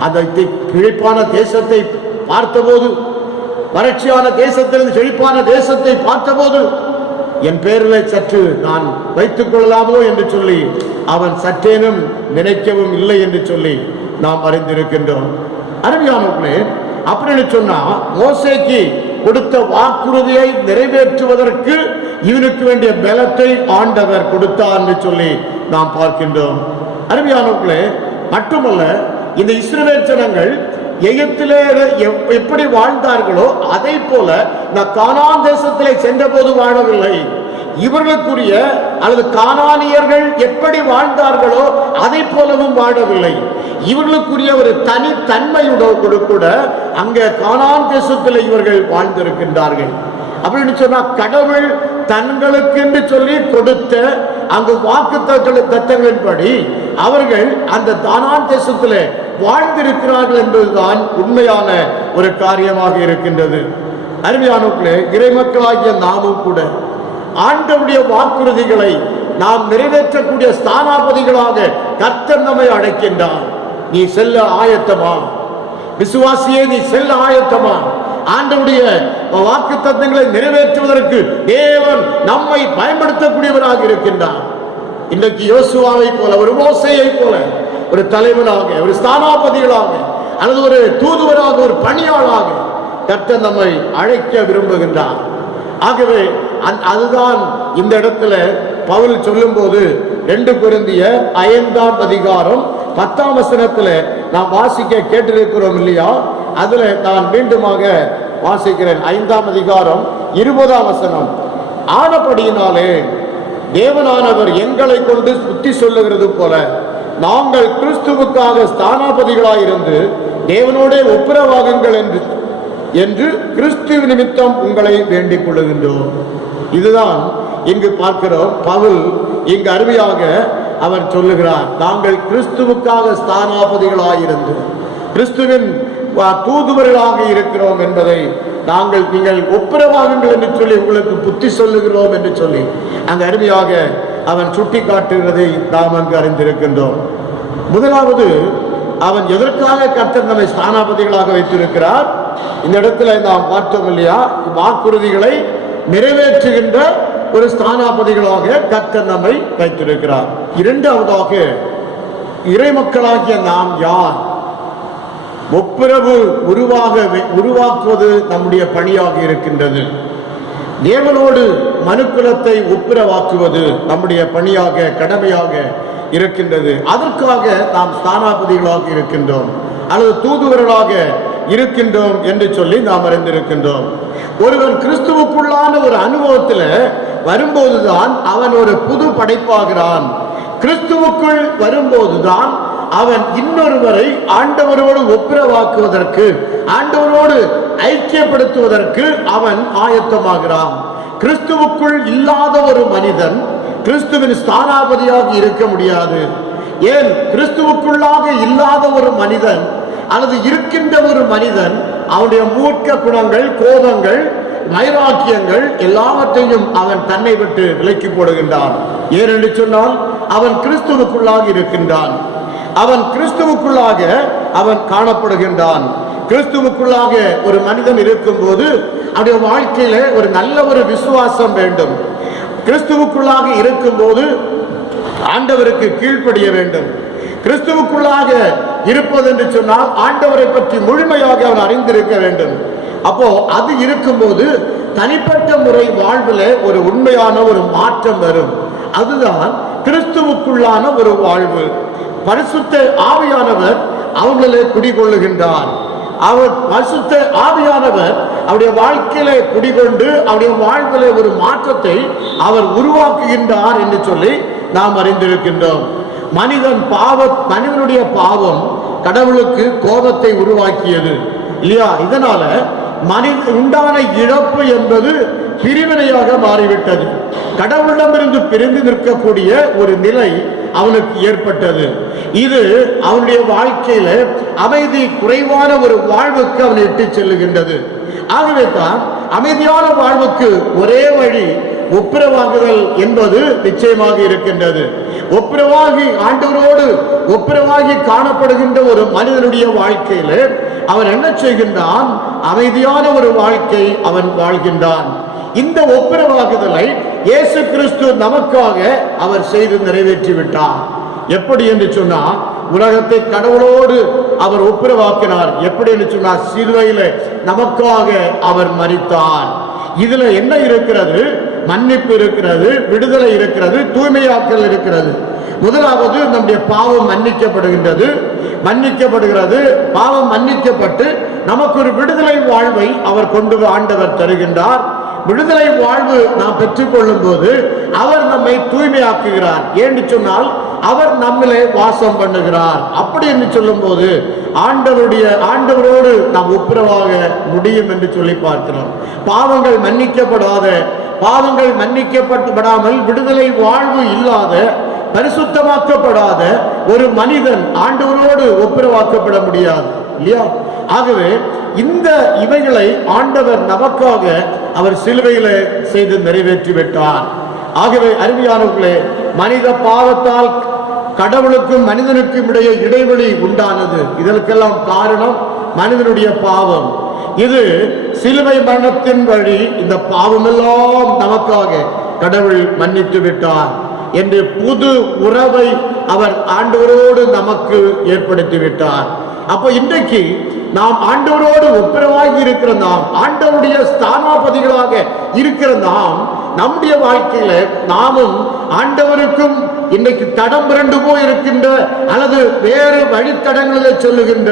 அந்த செழிப்பான தேசத்தை பார்த்தபோது, வறட்சியான தேசத்திலிருந்து செழிப்பான தேசத்தை பார்த்தபோது என் பேரில் சற்று நான் வைத்துக் கொள்ளலாமோ என்று சொல்லி அவன் சற்றேனும் நினைக்கவும் இல்லை என்று சொல்லி நாம் அறிந்திருக்கின்றோம். அருமையானவர்களே, அப்படின்னு சொன்னா மோசேக்கு கொடுத்த வாக்குறுதியை நிறைவேற்றுவதற்கு இவனுக்கு வேண்டிய பலத்தை ஆண்டவர் கொடுத்தார் என்று சொல்லி நாம் பார்க்கின்றோம். அருமையானவர்களே, மட்டுமல்ல இந்த இஸ்ரவேல் ஜனங்கள் எகிப்திலே எப்படி வாழ்ந்தார்களோ அதை போல நான் கானான் தேசத்திலே சென்ற போது வாழவில்லை. இவர்களுக்குரிய அல்லது கானானியர்கள் எப்படி வாழ்ந்தார்களோ அதை போலவும் வாழவில்லை. இவர்களுக்குரிய ஒரு தனி தன்மையோடு கூட அங்கே கானான் தேசத்தில் இவர்கள் வாழ்ந்திருக்கின்றார்கள். அப்படின்னு சொன்னா கடவுள் தங்களுக்கு என்று சொல்லி கொடுத்த அங்கு வாக்கு தத்தங்களின்படி அவர்கள் அந்த கானான் தேசத்தில் வாழ்ந்திருக்கிறார்கள் என்பதுதான் உண்மையான ஒரு காரியமாக இருக்கின்றது. அருமையானவர்களே, இறைமக்களாகிய நாமும் கூட ஆண்டவருடைய வாக்குறுதிகளை நாம் நிறைவேற்றக்கூடிய ஸ்தானாபதிகளாக கர்த்தர் நம்மை அழைக்கின்றார். நீ செல்ல ஆயத்தமா? விசுவாசியே, நீ செல்ல ஆயத்தமா? ஆண்டவருடைய வாக்கு தத்தங்களை நிறைவேற்றுவதற்கு தேவன் நம்மை பயன்படுத்தக்கூடியவராக இருக்கின்றார். இன்றைக்கு யோசுவாவை போல, ஒரு மோசேயை போல ஒரு தலைவனாக, ஒரு ஸ்தானாபதிகளாக அல்லது ஒரு தூதுவராக, ஒரு பணியாளாக கர்த்தர் நம்மை அழைக்க விரும்புகின்றார். ஆகவே அதுதான் இந்த இடத்துல பவுல் சொல்லும் போது 2 கொரிந்தியர் 5ஆம் அதிகாரம் 10ஆம் வசனத்துல நாம் வாசிக்க கேட்டிருக்கிறோம் இல்லையா? அதுல நான் மீண்டுமாக வாசிக்கிறேன். 5ஆம் அதிகாரம் 20ஆம் வசனம். ஆனபடியினாலே தேவனானவர் எங்களை கொண்டு புத்தி சொல்லுகிறது போல நாங்கள் கிறிஸ்துவுக்காக ஸ்தானாபதிகளாயிருந்து தேவனோடே ஒப்புரவாகுங்கள் என்று கிறிஸ்துவ நிமித்தம் உங்களை வேண்டிக் கொள்ளுகின்றோம். இதுதான் இங்கு பார்க்கிறோம். பவுல் இங்கு அருமையாக அவர் சொல்லுகிறார், நாங்கள் கிறிஸ்துவுக்காக ஸ்தானாபதிகளாயிருந்து கிறிஸ்துவின் தூதுவர்களாக இருக்கிறோம் என்பதை நீங்கள் ஒப்புரவாகுங்கள் என்று சொல்லி உங்களுக்கு புத்தி சொல்லுகிறோம் என்று சொல்லி அங்கு அருமையாக அவன் சுட்டி காட்டுகிறதை நாம் அங்கு அறிந்திருக்கின்றோம். முதலாவது, அவன் எதற்காக கர்த்தர் நம்மை ஸ்தானாபதிகளாக வைத்திருக்கிறார்? இந்த இடத்துல நாம் பார்த்தோம் இல்லையா, வாக்குறுதிகளை நிறைவேற்றுகின்ற ஒரு ஸ்தானாபதிகளாக கர்த்தர் நம்மை வைத்திருக்கிறார். இரண்டாவதாக, இறைமக்களாகிய நாம் யார்? ஒப்புரவு உருவாக்குவது நம்முடைய பணியாக இருக்கின்றது. தேவனோடு மனுக்குலத்தை ஒப்புரவாக்குவது நம்முடைய பணியாக, கடமையாக இருக்கின்றது. அதற்காக நாம் ஸ்தானாபதிகளாக இருக்கின்றோம் அல்லது தூதுவர்களாக இருக்கின்றோம் என்று சொல்லி நாம் அறிந்திருக்கின்றோம். ஒருவன் கிறிஸ்துவுக்குள்ளான ஒரு அனுபவத்தில் வரும்போதுதான் அவன் ஒரு புது படைப்பாகிறான். கிறிஸ்துவுக்குள் வரும்போதுதான் அவன் இன்னொருவரை ஆண்டவரோடு ஒப்புரவாக்குவதற்கு, ஆண்டவரோடு ஐக்கியப்படுத்துவதற்கு அவன் ஆயத்தமாகிறான். கிறிஸ்துவுக்குள் இல்லாத ஒரு மனிதன் கிறிஸ்துவின் ஸ்தானாபதியாக இருக்க முடியாது. ஏன்? கிறிஸ்துவுக்குள்ளாக இல்லாத ஒரு மனிதன் அல்லது இருக்கின்ற ஒரு மனிதன் அவனுடைய மூர்க்க குணங்கள், கோபங்கள், வைராக்கியங்கள் எல்லாவற்றையும் அவன் தன்னை விட்டு விலக்கி போடுகின்றான். ஏனென்று சொன்னால் அவன் கிறிஸ்துவுக்குள்ளாக இருக்கின்றான். அவன் கிறிஸ்துவுக்குள்ளாக அவன் காணப்படுகின்றான். கிறிஸ்துவுக்குள்ளாக ஒரு மனிதன் இருக்கும் போது அவருடைய வாழ்க்கையில ஒரு நல்ல ஒரு விசுவாசம் வேண்டும். கிறிஸ்துவுக்குள்ளாக இருக்கும் போது ஆண்டவருக்கு கீழ்ப்படிய வேண்டும். கிறிஸ்துவுக்குள்ளாக இருப்பது என்று சொன்னால் ஆண்டவரை பற்றி முழுமையாக அவன் அறிந்திருக்க வேண்டும். அப்போ அது இருக்கும்போது தனிப்பட்ட முறை வாழ்வில் ஒரு உண்மையான ஒரு மாற்றம் வரும். அதுதான் கிறிஸ்துவுக்குள்ளான ஒரு வாழ்வு. பரிசுத்த ஆவியானவர் அவங்களே குடிகொள்ளுகின்றார். அவர் பரிசுத்த ஆவியானவர் அவருடைய வாழ்க்கையில குடிகொண்டு அவருடைய வாழ்விலே ஒரு மாற்றத்தை அவர் உருவாக்குகின்றார் என்று சொல்லி நாம் அறிந்திருக்கின்றோம். மனிதனுடைய பாவம் கடவுளுக்கு கோபத்தை உருவாக்கியது இல்லையா? இதனால உண்டான இழப்பு என்பது பிரிவினையாக மாறிவிட்டது. கடவுளிடமிருந்து பிரிந்து நிற்கக்கூடிய ஒரு நிலை அவனுக்கு ஏற்பட்டது. இது அவனுடைய வாழ்க்கையில அமைதி குறைவான ஒரு வாழ்வுக்கு அவனை இட்டு செல்லுகின்றது. ஆகவே தான் அமைதியான வாழ்வுக்கு ஒரே வழி ஒப்புரவாகுதல் என்பது நிச்சயமாக இருக்கின்றது. ஒப்புரவாகி ஆண்டவரோடு ஒப்புரவாகி காணப்படுகின்ற ஒரு மனிதனுடைய வாழ்க்கையில அவன் என்ன செய்கின்றான்? அமைதியான ஒரு வாழ்க்கை அவன் வாழ்கின்றான். இந்த ஒப்புரவாகுதலை இயேசு கிறிஸ்து நமக்காக அவர் செய்து நிறைவேற்றி விட்டார். எப்படி என்று சொன்னால், உலகத்தை கடவுளோடு அவர் ஒப்புரவாக்கினார். எப்படி என்று சொன்னார்? சிலுவையில நமக்காக அவர் மரித்தார். இதுல என்ன இருக்கிறது? மன்னிப்பு இருக்கிறது, விடுதலை இருக்கிறது, தூய்மையாக்கல் இருக்கிறது. முதலாவது நம்முடைய பாவம் மன்னிக்கப்படுகிறது. பாவம் மன்னிக்கப்பட்டு நமக்கு ஒரு விடுதலை வாழ்வை அவர் ஆண்டவர் தருகின்றார். விடுதலை வாழ்வு நாம் பெற்றுக்கொள்ளும் போது அவர் நம்மை தூய்மையாக்குகிறார். ஏன்னு சொன்னால் அவர் நம்மிலே வாசம் பண்ணுகிறார். அப்படி என்று சொல்லும் போது ஆண்டவரோடு நாம் ஒப்புரவாக முடியும் என்று சொல்லி பார்க்கிறோம். பாவங்கள் மன்னிக்கப்படாமல் விடுதலை வாழ்வு இல்லாத, பரிசுத்தமாக்கப்படாத ஒரு மனிதன் ஆண்டவரோடு ஒப்புரவாக்கப்பட முடியாது இல்லையா? ஆகவே இவைகளை ஆண்டவர் நமக்காக அவர் சிலுவையில செய்து நிறைவேற்றி விட்டார். ஆகவே அருமையானவர்களே, மனித பாவத்தால் கடவுளுக்கும் மனிதனுக்கும் இடையே இடைவெளி உண்டானது. இதற்கெல்லாம் காரணம் மனிதனுடைய பாவம். இது சிலுவை மரணத்தின் வழி இந்த பாவமெல்லாம் நமக்காக கடவுள் மன்னித்து விட்டார் என்று புது உறவை அவர் ஆண்டவரோடு நமக்கு ஏற்படுத்தி விட்டார். அப்போ இன்றைக்கு நாம் ஆண்டவரோடு ஒப்புரவாகி இருக்கிற நாம், ஆண்டவருடைய ஸ்தானாபதிகளாக இருக்கிற நாம், நம்முடைய வாழ்க்கையில நாமும் ஆண்டவருக்கும் இன்றைக்கு தடம் புரண்டு போய் இருக்கின்ற அல்லது வேறு வழித்தடங்களிலே சொல்லுகின்ற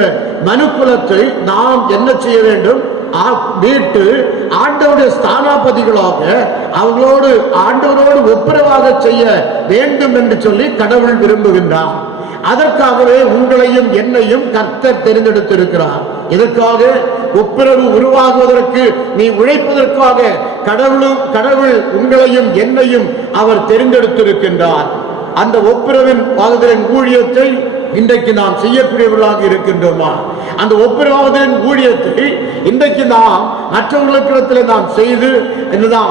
மனுக்குலத்தை நாம் என்ன செய்ய வேண்டும்? மீட்டு ஆண்டவருடைய ஸ்தானாபதிகளாக அவர்களோடு ஆண்டவரோடு ஒப்புரவாக செய்ய வேண்டும் என்று சொல்லி கடவுள் விரும்புகின்றார். அதற்காகவே உங்களையும் என்னையும் கர்த்தர் தெரிந்தெடுத்திருக்கிறார். இதற்காக ஒப்புரவு உருவாகுவதற்கு நீ உழைப்பதற்காக கடவுள் உங்களையும் என்னையும் அவர் தெரிந்தெடுத்திருக்கின்றார். அந்த ஒப்புரவின் வாகுதலின் ஊழியத்தை இன்றைக்கு நாம் செய்யக்கூடியவர்களாக இருக்கின்றோமா? அந்த ஒப்புரவாகுதலின் ஊழியத்தை இன்றைக்கு நாம் மற்றவர்களுக்கு நாம் செய்து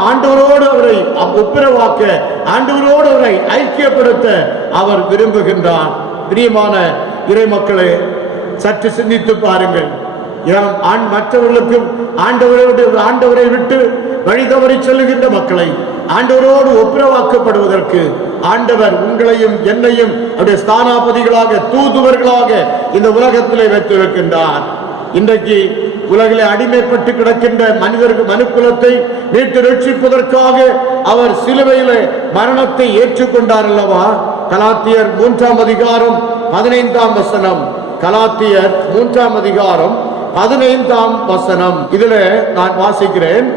ஆண்டவரோடு அவரை ஒப்புரவாக்க, ஆண்டவரோடு அவரை ஐக்கியப்படுத்த அவர் விரும்புகின்றார். பிரியமான இறை மக்களே, சற்று சிந்தித்து பாருங்கள். மற்றவர்களுக்கும் ஆண்டவரை விட்டு வழி தவறி செல்லுகின்ற மக்களை ஆண்டவரோடு ஒப்புரவாக்கப்படுவதற்கு ஆண்டவர் உங்களையும் என்னையும் அவருடைய ஸ்தானாபதிகளாக, தூதுவர்களாக இந்த உலகத்திலே வைத்திருக்கின்றார். இன்றைக்கு உலகிலே அடிமைப்பட்டு கிடக்கின்ற மனுக்குலத்தை மீட்டு ரட்சிப்பதற்காக அவர் சிலுவையிலே மரணத்தை ஏற்றுக்கொண்டார் அல்லவா? கலாத்தியர் 3ஆம் அதிகாரம் 15ஆம் வசனம். கலாத்தியர் 3ஆம் அதிகாரம் 15ஆம் வசனம். இதில் நான் வாசிக்கிறேன்.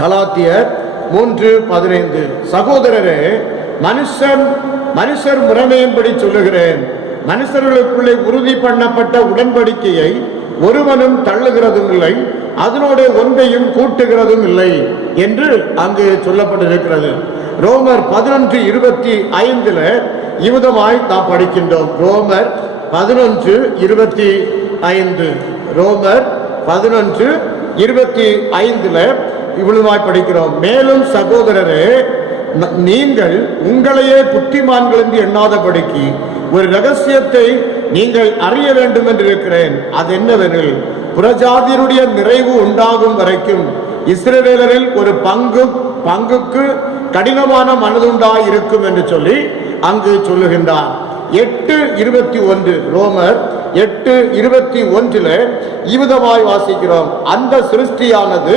கலாத்தியர் 3:15. சகோதரரே, மனுஷர் முறைமையின்படி சொல்லுகிறேன், மனுஷர்களுக்குள்ளே உறுதி பண்ணப்பட்ட உடன்படிக்கையை ஒருவனும் தள்ளுகிறதும் இல்லை, அதனோட ஒன்றையும் கூட்டுகிறதும் இல்லை என்று அங்கு சொல்லப்பட்டிருக்கிறது. ரோமர் 11:25 இவ்விதமாய் நாம் படிக்கின்றோம். ரோமர் 11:25. ரோமர் 11:25 இவ்வளவாய் படிக்கிறோம். மேலும் சகோதரரே, நீங்கள் உங்களையே புத்திமான்கள் என்று எண்ணாதபடிக்கு ஒரு ரகசியத்தை நீங்கள் அறிய வேண்டும் என்று இருக்கிறேன். அது என்னவெனில், புறஜாதியருடைய நிறைவு உண்டாகும் வரைக்கும் இஸ்ரவேலரில் ஒரு பங்குக்கு கடினமான மனதுண்டாய் இருக்கும் என்று சொல்லி அங்கு சொல்லுகின்றார். 8:21. ரோமர் 8:21 இவ்விதமாய் வாசிக்கிறோம். அந்த சிருஷ்டியானது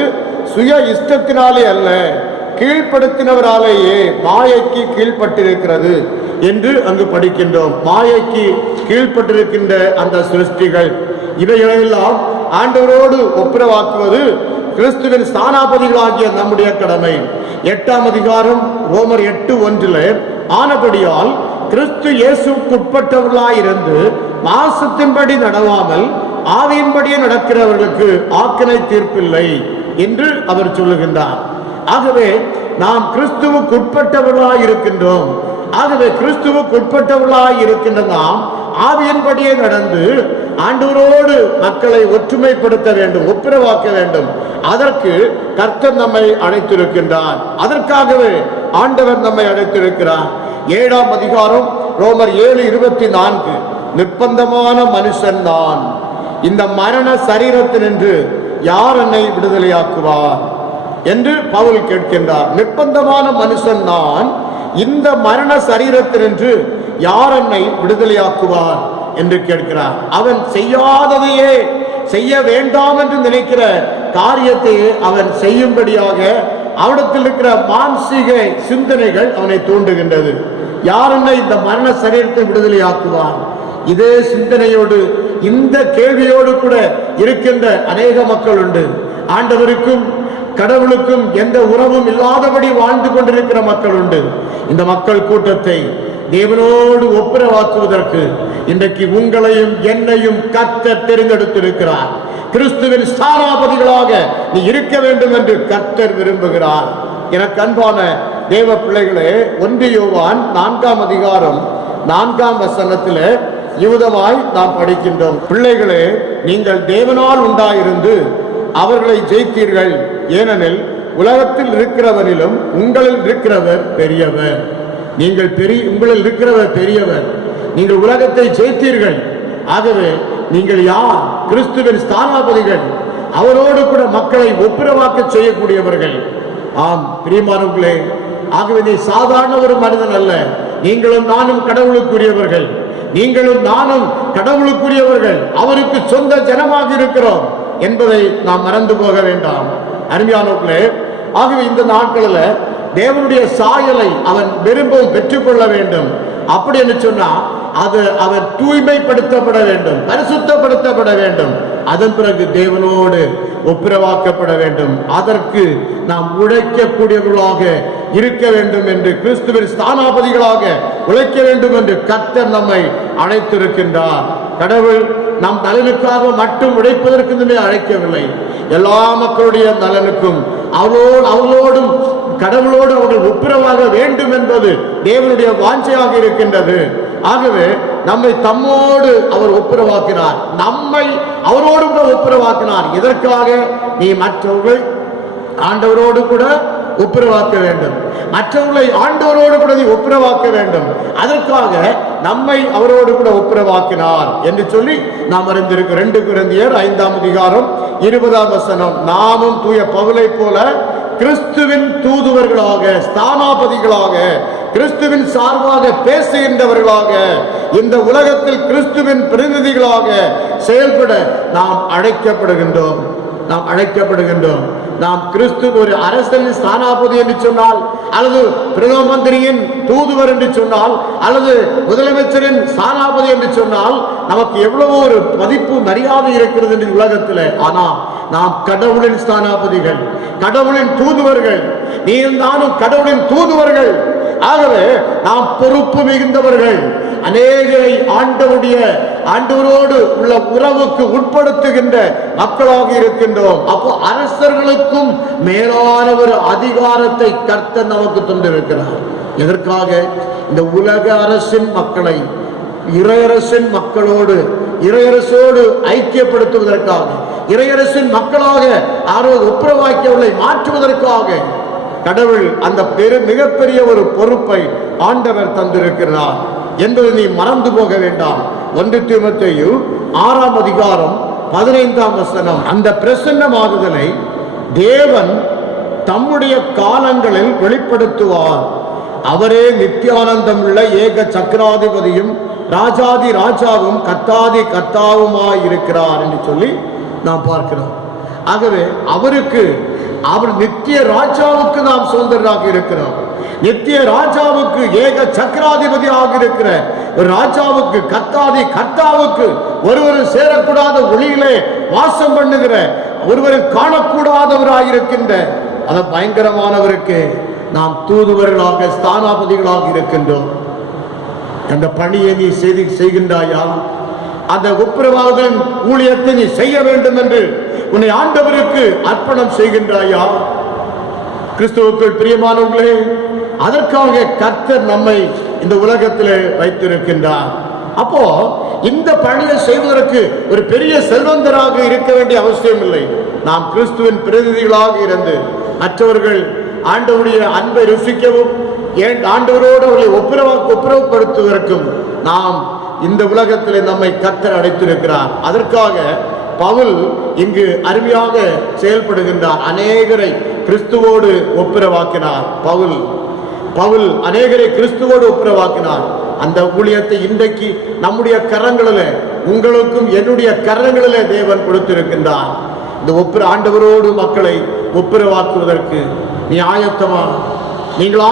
சுய இஷ்டத்தினாலே அல்ல, கீழ்ப்படுத்தினவராலேயே மாயைக்கு கீழ்பட்டிருக்கிறது என்று அங்கு படிக்கின்றோம். மாயைக்கு கீழ்பட்டிருக்கின்ற அந்த சிருஷ்டிகள் இவைகளெல்லாம் ஆண்டவரோடு ஒப்புரவாக்குவது கிறிஸ்துவின் ஸ்தானாபதிகளாகிய நம்முடைய கடமை. 8ஆம் அதிகாரம் ரோமர் 8:1 ஆனபடியால் கிறிஸ்து இயேசுக்குட்பட்டவர்களாயிருந்து மாம்சத்தின்படி நடவாமல் ஆவியின்படியே நடக்கிறவர்களுக்கு ஆக்கினை தீர்ப்பில்லை என்று அவர் சொல்லுகின்றார். ஆகவே நாம் கிறிஸ்துவுக்குட்பட்டவர்களாய் இருக்கின்றோம். ஆகவே கிறிஸ்துவுக்குட்பட்டவர்களாய் இருக்கின்ற நாம் ஆவியின்படியே நடந்து ஆண்டவரோடு மக்களை ஒற்றுமைப்படுத்த வேண்டும், ஒப்புரவாக்க வேண்டும். அதற்கு கர்த்தர் நம்மை அழைத்திருக்கின்றார். அதற்காகவே ஆண்டவர் நம்மை அழைத்திருக்கிறார். 7ஆம் அதிகாரம் ரோமர் 7:24 நிர்பந்தமான மனுஷன் நான், இந்த மரண சரீரத்தினின்று யார் என்னை விடுதலையாக்குவார் என்று பவுல் கேட்கின்றார். நிர்பந்தமான மனுஷன் நான், இந்த மரண சரீரத்தினின்று யார் என்னை விடுதலையாக்குவார் என்று கேட்கிறார். அவன் செய்யாததையே, செய்ய வேண்டாம் என்று நினைக்கிற காரியத்தையே அவன் செய்யும்படியாக அவனிடத்தில் இருக்கிற மானசீக சிந்தனைகள் அவனை தூண்டுகின்றது. யார் என்னை இந்த மரண சரீரத்தை விடுதலையாக்குவார்? இதே சிந்தனையோடு இந்த கேள்வியோடு கூட இருக்கின்ற அநேக மக்கள் உண்டு. ஆண்டவருக்கும் கடவுளுக்கும் எந்த உறவும் இல்லாதபடி வாழ்ந்து கொண்டிருக்கிற மக்கள் உண்டு. இந்த மக்கள் கூட்டத்தை தேவனோடு ஒப்புரவாக்குவதற்கு இன்றைக்கு உங்களையும் என்னையும் கர்த்தர் தெரிந்தெடுத்திருக்கிறார். கிறிஸ்துவின் ஸ்தானாபதிகளாக நீ இருக்க வேண்டும் என்று கர்த்தர் விரும்புகிறார். எனக்கு அன்பான தேவ பிள்ளைகளே, 1 யோவான் 4ஆம் அதிகாரம் 4ஆம் வசனத்திலே யூதமாய் நாம் படிக்கின்றோம். பிள்ளைகளே, நீங்கள் தேவனால் உண்டாயிருந்து அவர்களை ஜெயித்தீர்கள். ஏனெனில் உலகத்தில் இருக்கிறவனிலும் உங்களில் இருக்கிறவர் பெரியவர். நீங்கள் உங்களில் இருக்கிறவர் பெரியவர். நீங்கள் உலகத்தை ஜெயித்தீர்கள். ஆகவே நீங்கள் யார்? கிறிஸ்துவின் ஸ்தானாபதிகள். அவரோடு கூட மக்களை ஒப்புரவாக்க செய்யக்கூடியவர்கள். ஆம் பிரியமானவர்களே, ஆகவே நீ சாதாரண ஒரு மனிதன் அல்ல. நீங்களும் நானும் கடவுளுக்குரியவர்கள். நீங்களும் நானும் கடவுளுக்குரியவர்கள். அவருக்கு சொந்த ஜனமாக இருக்கிறோம் என்பதை நாம் மறந்து போக வேண்டாம். அருமையானவர்களே, ஆகவே இந்த நாட்களில் தேவனுடைய சாயலை அவன் விரும்பவும் பெற்றுக்கொள்ள வேண்டும். அப்படி என்று சொன்னா அது அவன் தூய்மைப்படுத்தப்பட வேண்டும், பரிசுத்தப்படுத்தப்பட வேண்டும். அதன் பிறகு தேவனோடு ஒப்புரவாக்கப்பட வேண்டும். அதற்கு நாம் உழைக்கக்கூடியவர்களாக இருக்க வேண்டும் என்று, கிறிஸ்துவின் ஸ்தானாபதிகளாக உழைக்க வேண்டும் என்று கர்த்தர் நம்மை அழைத்திருக்கின்றார். கடவுள் நம் நலனுக்காக மட்டும் உழைப்பதற்கு அழைக்கவில்லை. எல்லா மக்களுடைய நலனுக்கும் அவர்களோடும் கடவுளோடு அவர்கள் ஒப்புரவாக வேண்டும் என்பது தேவனுடைய வாஞ்சையாக இருக்கின்றது. ஆகவே நம்மை தம்மோடு அவர் ஒப்புரவாக்கினார், நம்மை அவரோடு கூட ஒப்புரவாக்கினார். இதற்காக நீ மற்றவர்கள் ஆண்டவரோடு கூட ஒப்புரவாக்க வேண்டும், மற்றவர்களை ஆண்டவரோடு கூட நீ ஒப்புரவாக்க வேண்டும். அதற்காக நம்மை அவரோடு கூட ஒப்புரவாக்கினார் என்று சொல்லி நாம் அறிந்திருக்கிறோம். 2 கொரிந்தியர் 5ஆம் அதிகாரம் 20ஆம் வசனம், நாமும் தூய பவுலை போல கிறிஸ்துவின் தூதுவர்களாக, ஸ்தானாபதிகளாக, கிறிஸ்துவின் சார்பாக பேசுகின்றவர்களாக, இந்த உலகத்தில் கிறிஸ்துவின் பிரதிநிதிகளாக செயல்பட நாம் அழைக்கப்படுகின்றோம். நாம் கிறிஸ்து ஒரு அரசனின் ஸ்தானாபதி என்று சொன்னால், அல்லது பிரதம மந்திரியின் தூதுவர் என்று சொன்னால், அல்லது முதலமைச்சரின் ஸ்தானாபதி என்று சொன்னால் நமக்கு எவ்வளவு ஒரு மதிப்பு மரியாதை இருக்கிறது இந்த உலகத்தில். ஆனால் நாம் கடவுளின் ஸ்தானாபதிகள், கடவுளின் தூதுவர்கள். நீ நானும் கடவுளின் தூதுவர்கள். ஆகவே நாம் பொறுப்பு மிகுந்தவர்கள். அநேகரை ஆண்டவரோடு உள்ள உறவுக்கு உட்படுத்துகின்ற மக்களாக இருக்கின்றோம். அப்போ அரசர்களுக்கும் மேலான ஒரு அதிகாரத்தை கர்த்தர் நமக்கு தந்திருக்கிறார். எதற்காக? இந்த உலக அரசின் மக்களை இறையரசின் மக்களோடு, இறையரசோடு ஐக்கியப்படுத்துவதற்காக, இறையரசின் மக்களாக ஒப்புரவாக்கியவர்களை மாற்றுவதற்காக கடவுள் அந்த மிகப்பெரிய ஒரு பொறுப்பை ஆண்டவர் தந்திருக்கிறார் என்பதை நீ மறந்து போக வேண்டாம். 1 தீமோத்தேயு 6ஆம் அதிகாரம் 15ஆம் வசனம், அந்த பிரசன்னமாகுதலை தேவன் தம்முடைய காலங்களில் வெளிப்படுத்துவார். அவரே நித்தியானந்தம் உள்ள ஏக சக்கராதிபதியும் ராஜாதி ராஜாவும் கர்த்தாதி கர்த்தாவுமாயிருக்கிறார் என்று சொல்லி நாம் பார்க்கிறோம். ஆகவே அவர் நித்திய ராஜாவுக்கு நாம் சுதந்திரராக இருக்கிறோம். நித்திய ராஜாவுக்கு, ஏக சக்கராதிபதியாக இருக்கிற ஒரு ராஜாவுக்கு, கர்த்தாவுக்கு, ஒருவரும் சேரக்கூடாத ஒளியிலே வாசம் பண்ணுகிற, ஒருவரும் காணக்கூடாதவராயிருக்கின்ற அந்த பயங்கரமானவருக்கு நாம் தூதுவர்களாக, ஸ்தானாபதிகளாக இருக்கின்றோம். அந்த பணியை நீ செய்கின்றாயா? அந்த ஒப்புரவாகுதல் ஊழியத்தை நீ செய்ய வேண்டும் என்று உன்னை ஆண்டவருக்கு அர்ப்பணம் செய்கின்றாயா? கிறிஸ்துவுக்குள் பிரியமானவர்களே, அதற்காக கர்த்தர் நம்மை இந்த உலகத்திலே வைத்திருக்கின்றார். அப்போ இந்த பணியை செய்வதற்கு ஒரு பெரிய செல்வந்தராக இருக்க வேண்டிய அவசியம் இல்லை. நாம் கிறிஸ்துவின் பிரதிநிதிகளாக இருந்து மற்றவர்கள் ஆண்டவருடைய அன்பை ருசிக்கவும், ஆண்டவரோடு அவர்களை ஒப்புரவுப்படுத்துவதற்கும் நாம் இந்த உலகத்திலே நம்மை கர்த்தர் அழைத்திருக்கிறார். அதற்காக பவுல் இங்கு அருமையாக செயல்படுகின்றார். அநேகரை கிறிஸ்துவோடு ஒப்புரவாக்கினார். பவுல் அநேகரை கிறிஸ்துவோடு ஒப்புரவாக்கினார். அந்த ஊழியத்தை இன்றைக்கு நம்முடைய கரங்களிலே, உங்களுக்கும் என்னுடைய கரங்களிலே தேவன் கொடுத்திருக்கின்றார். இந்த ஆண்டவரோடு மக்களை ஒப்புரவாக்குவதற்கு நீ ஆயத்தமா? நீங்கள்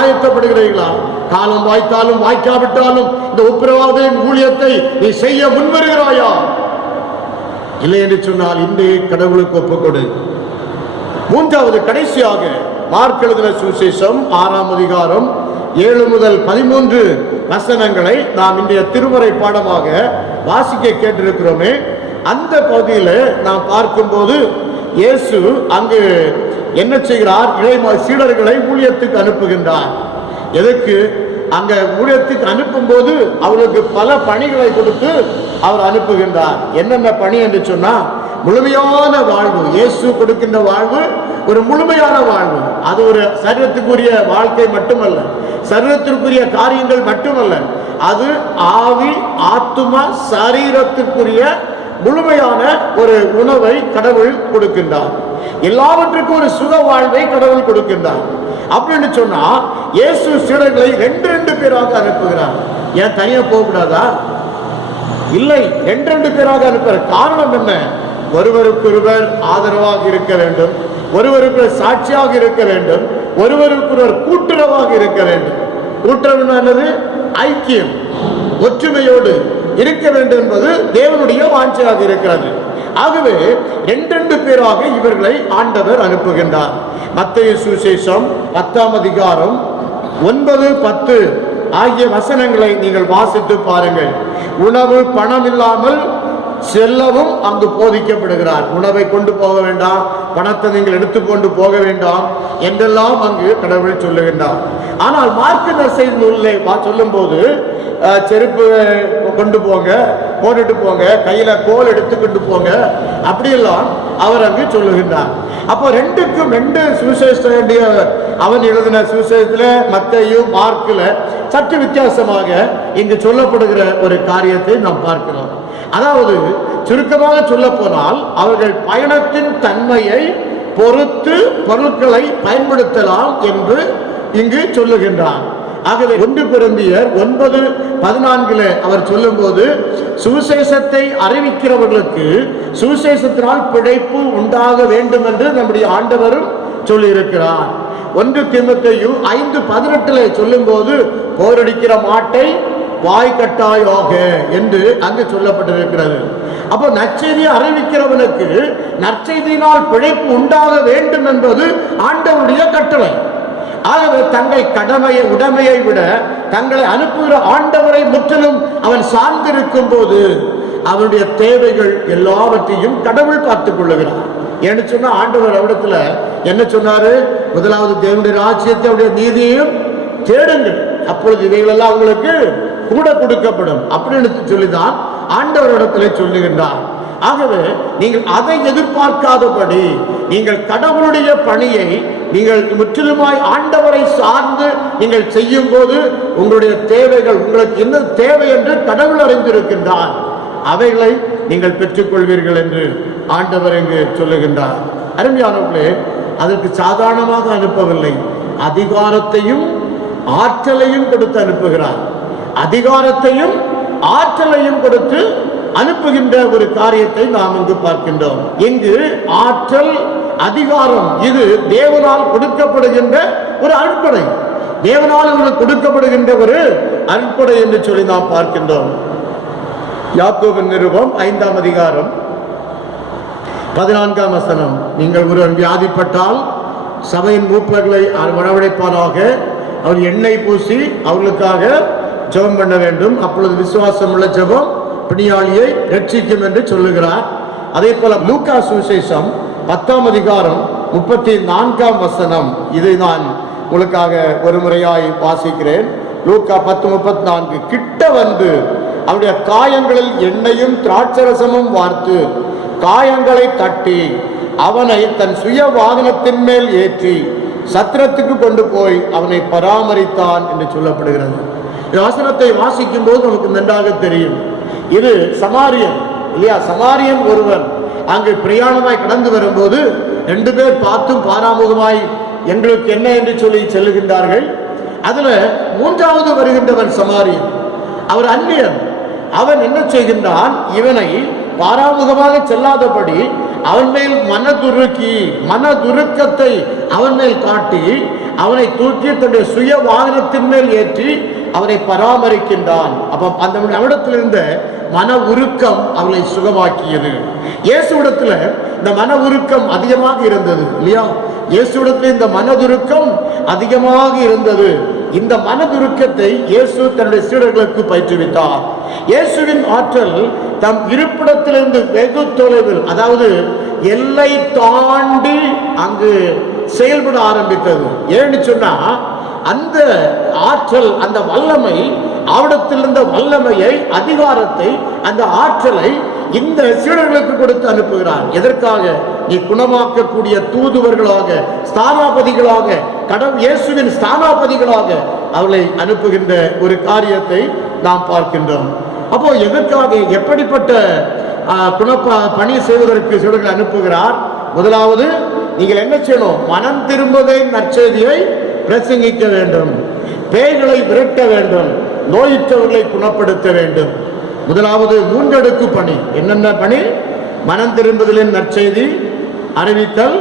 ஆயத்தப்படுகிறீர்களா? காலம் வாய்த்தாலும் வாய்க்காவிட்டாலும் இந்த ஒப்புரவாதத்தின் ஊழியத்தை நீ செய்ய முன்வருகிறாயா? இல்லை என்று சொன்னால் இன்றைய கடவுளுக்கு ஒப்புக்கொடு. மூன்றாவது, கடைசியாக மார்க் எழுதின சுவிசேஷம் 6ஆம் அதிகாரம் 7 முதல் 13 வசனங்களை நாம் இன்றைய திருமறை பாடமாக வாசிக்க கேட்டிருக்கிறோமே. அந்த பகுதியில் நாம் பார்க்கும்போது இயேசு அங்கு என்ன செய்கிறார்? சீடர்களை ஊழியத்துக்கு அனுப்புகின்றார். எதற்கு? அங்க ஊழியத்துக்கு அனுப்பும் போது அவர்களுக்கு பல பணிகளை கொடுத்து அவர் அனுப்புகின்றார். என்னென்ன பணி என்று சொன்னா, முழுமையான வாழ்வு. இயேசு கொடுக்கின்ற வாழ்வு ஒரு முழுமையான வாழ்வு. அது ஒரு சரீரத்துக்குரிய வாழ்க்கை மட்டுமல்ல, சரீரத்திற்குரிய காரியங்கள் மட்டுமல்ல, அது ஆவி, ஆத்துமா, சரீரத்திற்குரிய முழுமையான ஒரு உணவை கடவுள் கொடுக்கின்றார். எல்லாவற்றுக்கும் ஒரு சுக வாழ்வை கடவுள் கொடுக்கின்றார். அப்படின்னு சொன்னா இயேசு சீடர்களை 2 பேராக அனுப்புகிறார். ஏன் தனியா போகக்கூடாதா? இல்லை, 2 பேராக அனுப்புற காரணம் என்ன? ஒருவருக்கொருவர் ஆதரவாக இருக்க வேண்டும், ஒருவருக்கு சாட்சியாக இருக்க வேண்டும், ஒருவருக்கொருவர் கூட்டுறவாக இருக்க வேண்டும். கூட்டுறவு என்னது? ஐக்கியம், ஒற்றுமையோடு இருக்க வேண்டும் என்பது தேவனுடைய வாஞ்சையாக இருக்கிறது. ஆகவே 2 பேராக இவர்களை ஆண்டவர் அனுப்புகின்றார். மத்தேயு சுவிசேஷம் 10ஆம் அதிகாரம் 9, 10 ஆகிய வசனங்களை நீங்கள் வாசித்து பாருங்கள். உணவு பணம் இல்லாமல் செல்லவும் அங்கு போதிக்கப்படுகிறார். உணவை கொண்டு போக வேண்டாம், பணத்தை நீங்கள் எடுத்துக்கொண்டு போக வேண்டாம் என்றெல்லாம் அங்கு கடவுள் சொல்லுகின்றார். ஆனால் மார்க்கு நற்செய்தி நூலிலே சொல்லும் போது செருப்பு கொண்டு போங்க, போட்டுட்டு போங்க, கையில கோல் எடுத்துக்கிட்டு போங்க, அப்படியெல்லாம் அவர் அங்கு சொல்லுகின்றார். அப்போ 2க்கும் 2 சுவிசேஷ அவன் எழுதின சுவிசேஷத்துல மத்தேயு மார்க்குல சற்று வித்தியாசமாக இங்கு சொல்லப்படுகிற ஒரு காரியத்தை நாம் பார்க்கிறோம். அதாவது சுருக்கமாக சொல்ல போனால் அவர்கள் பயணத்தின் தன்மையை பொறுத்து பொருட்களை பயன்படுத்தலாம் என்று இங்கு சொல்லுகின்றார். ஆகவே 1 கொரிந்தியர் 9:14 அவர் சொல்லும் போது, சுவிசேஷத்தை அறிவிக்கிறவர்களுக்கு சுவிசேஷத்தினால் பிழைப்பு உண்டாக வேண்டும் என்று நம்முடைய ஆண்டவரும் சொல்லியிருக்கிறார். 1 தீமோத்தேயு 5:18 சொல்லும் போது, போரடிக்கிற மாட்டை வாய் கட்டாயாக என்று அங்கு சொல்லப்பட்டிருக்கிறது. அப்போ நற்செய்தியை அறிவிக்கிறவனுக்கு நற்செய்தியினால் பிழைப்பு உண்டாக வேண்டும் என்பது ஆண்டவருடைய கட்டளை. ஆகவே தங்கள் கடமையை உடைமையை விட தங்களை அனுப்புகிற ஆண்டவரை முற்றிலும் அவன் சார்ந்திருக்கும் போது அவனுடைய தேவைகள் எல்லாவற்றையும் கடவுள் பார்த்துக் கொள்ளுகிறார். ஏன்னு சொன்னா ஆண்டவர் அவரிடத்துல என்ன சொன்னாரு? முதலாவது தேவனுடைய ராஜ்யத்தை, அவருடைய நீதியையும் தேடுங்கள், அப்பொழுது இவைகளெல்லாம் உங்களுக்கு கூட கொடுக்கப்படும் அப்படின்னு சொல்லிதான் ஆண்டவரிடத்திலே சொல்லுகின்றார். ஆகவே நீங்கள் அதை எதிர்பார்க்காதபடி நீங்கள் கடவுளுடைய பணியை நீங்கள் முற்றிலுமாய் ஆண்டவரை சார்ந்து நீங்கள் செய்யும் போது உங்களுடைய தேவைகள், உங்களுக்கு என்ன தேவை என்று கடவுள் அறிந்திருக்கின்றார், அவைகளை நீங்கள் பெற்றுக்கொள்வீர்கள் என்று ஆண்டவர் இங்கு சொல்லுகின்றார். அருமையானவர்களே, அதற்கு சாதாரணமாக அனுப்பவில்லை, அதிகாரத்தையும் ஆற்றலையும் கொடுத்து அனுப்புகிறார். அதிகாரத்தையும் ஆற்றலையும் கொடுத்து அனுப்புகின்ற ஒரு காரியத்தை நாம் இங்கு பார்க்கின்றோம். இங்கு ஆற்றல், அதிகாரம் இது தேவனால் கொடுக்கப்படுகின்ற ஒரு அருட்கொடை, தேவனால் உங்களுக்கு கொடுக்கப்படுகின்ற ஒரு அருட்கொடை என்று சொல்லி நாம் பார்க்கின்றோம். யாக்கோபின் நிருபம் 5ஆம் அதிகாரம் 14ஆம் வசனம், நீங்கள் ஒருவன் வியாதிப்பட்டால் சபையின் மூப்பர்களை வரவழைப்பாராக, அவர் எண்ணெய் பூசி அவர்களுக்காக ஜெபம் பண்ண வேண்டும், அப்பொழுது விசுவாசம் உள்ள ஜெபம் பிணியாளியை ரட்சிக்கும் என்று சொல்லுகிறார். அதே போல லூக்கா சுவிசேஷம் 10ஆம் அதிகாரம் 34ஆம் வசனம், இதை நான் உங்களுக்காக ஒரு முறையாய் வாசிக்கிறேன். லூக்கா 10:34, கிட்ட வந்து அவருடைய காயங்களில் எண்ணெயும் திராட்சரசமும் வார்த்து காயங்களை தட்டி அவனை தன் சுய வாகனத்தின் மேல் ஏற்றி சத்திரத்துக்கு கொண்டு போய் அவனை பராமரித்தான் என்று சொல்லப்படுகிறது. இந்த வசனத்தை வாசிக்கும் போது நமக்கு நன்றாக தெரியும், இது சமாரியன் இல்லையா? சமாரியன் ஒருவன் அங்கு பிரயாணமாய் கடந்து வரும்போது 2 பேர் பார்த்தும் பாராமுகமாய் எங்களுக்கு என்ன என்று சொல்லி செல்லுகின்றார்கள். அதுல 3வது வருகின்றவன் சமாரியன், அவர் அந்நியன். அவன் என்ன செய்கின்றான்? இவனை பாராமுகமாக செல்லாதபடி அவன் மேல் மனதுருக்கத்தை அவன் மேல் காட்டி அவனை தூக்கி தன்னுடைய சுய வாகனத்தின் மேல் ஏற்றி அவனை பராமரிக்கின்றான். அப்ப அந்த அவனிடத்தில் இருந்த மன உருக்கம் அவனை சுகமாக்கியது. இயேசுவிடத்துல இந்த மன உருக்கம் அதிகமாக இருந்தது இல்லையா? இயேசுவிடத்தில் இந்த மனதுருக்கம் அதிகமாக இருந்தது. இந்த மனதுருக்கத்தை இயேசு தன்னுடைய சீடர்களுக்கு பயிற்றுவித்தார். இயேசுவின் ஆற்றல் தம் இருப்பிடத்திலிருந்து வெகு தொலைவில், அதாவது எல்லை தாண்டி அங்கு செயல்பட ஆரம்பித்தது. ஏன்னு சொன்னா அந்த ஆற்றல், அந்த வல்லமை, அவரிடத்தில் இருந்த வல்லமையை, அதிகாரத்தை, அந்த ஆற்றலை இந்த சீடர்களுக்கு கொடுத்து அனுப்புகிறார். எதற்காக? நீ குணமாக்கக்கூடிய தூதுவர்களாக, ஸ்தானாபதிகளாக, கடவுள் இயேசுவின் ஸ்தானாபதிகளாக அவளை அனுப்புகின்ற ஒரு காரியத்தை நாம் பார்க்கின்றோம். அப்போ எதற்காக, எப்படிப்பட்ட பணி செய்வதற்கு சீடர்கள் அனுப்புகிறார்? முதலாவது, நீங்கள் என்ன செய்யணும்? மனம் திரும்புவதை, நற்செய்தியை பிரசங்கிக்க வேண்டும், பேய்களை விரட்ட வேண்டும், நோயுற்றவர்களை குணப்படுத்த வேண்டும். முதலாவது மூன்றடுக்கு பணி. என்னென்ன பணி? மனம் திரும்புதலின் நற்செய்தி அறிவித்தல்,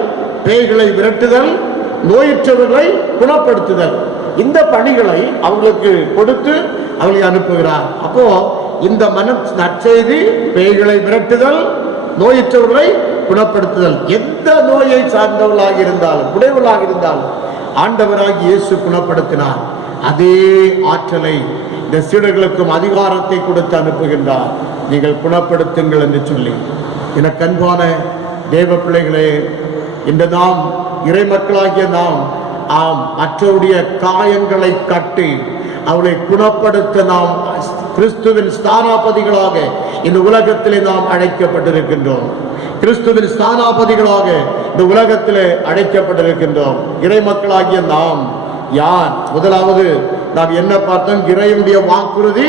பேய்களை விரட்டுதல், நோயுற்றவர்களை குணப்படுத்துதல். இந்த பணிகளை அவர்களுக்கு கொடுத்து அவர்களை அனுப்புகிறார். அப்போ இந்த நற்செய்தி, பேய்களை விரட்டுதல், நோயுற்றவர்களை குணப்படுத்துதல், எந்த நோயை சார்ந்தவர்களாக இருந்தாலும், உடையவர்களாக இருந்தாலும் ஆண்டவராக இயேசு குணப்படுத்தினார். அதே ஆற்றலை இந்த சீடர்களுக்கும் அதிகாரத்தை கொடுத்து அனுப்புகின்றார். நீங்கள் குணப்படுத்துங்கள் என்று சொல்லி. எனக்கு அன்பான தேவ பிள்ளைகளே, இந்த நாம் இறை மக்களாகிய நாம் மற்றவருடைய காயங்களை கட்டி அவளை குணப்படுத்த நாம் கிறிஸ்துவின் ஸ்தானாபதிகளாக இந்த உலகத்திலே நாம் அழைக்கப்பட்டிருக்கின்றோம். கிறிஸ்துவின் ஸ்தானாபதிகளாக இந்த உலகத்திலே அழைக்கப்பட்டிருக்கின்றோம். இறை மக்களாகிய நாம் யார்? முதலாவது நாம் என்ன பார்த்தோம்? இறைவனுடைய வாக்குறுதி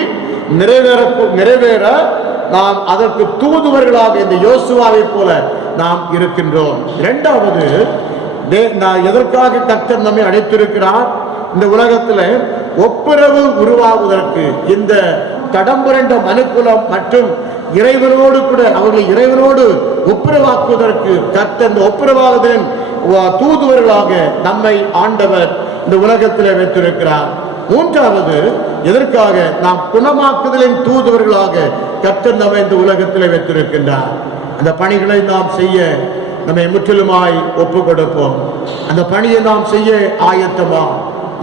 நிறைவேற நாம் அதற்கு தூதுவர்களாக இந்த யோசுவாவை போல நாம் இருக்கின்றோம். இரண்டாவது, எதற்காக கர்த்தர் நம்மை அழைத்திருக்கிறார்? இந்த உலகத்தில் ஒப்புரவு உருவாகுவதற்கு, இந்த தடம்புரண்ட மனுக்குலம் மற்றும் இறைவனோடு கூட அவர்களை இறைவனோடு ஒப்புரவாக்குவதற்கு கர்த்தர் இந்த ஒப்புரவாகுதலின் தூதுவர்களாக நம்மை ஆண்டவர் இந்த உலகத்தில் வைத்திருக்கிறார். மூன்றாவது, எதற்காக? நாம் குணமாக்குதலின் தூதுவர்களாக கர்த்தர் நம்மை இந்த உலகத்தில் வைத்திருக்கின்றார். அந்த பணிகளை நாம் செய்ய நம்மை முற்றிலுமாய் ஒப்பு கொடுப்போம். அந்த பணியை நாம் செய்ய ஆயத்தமா?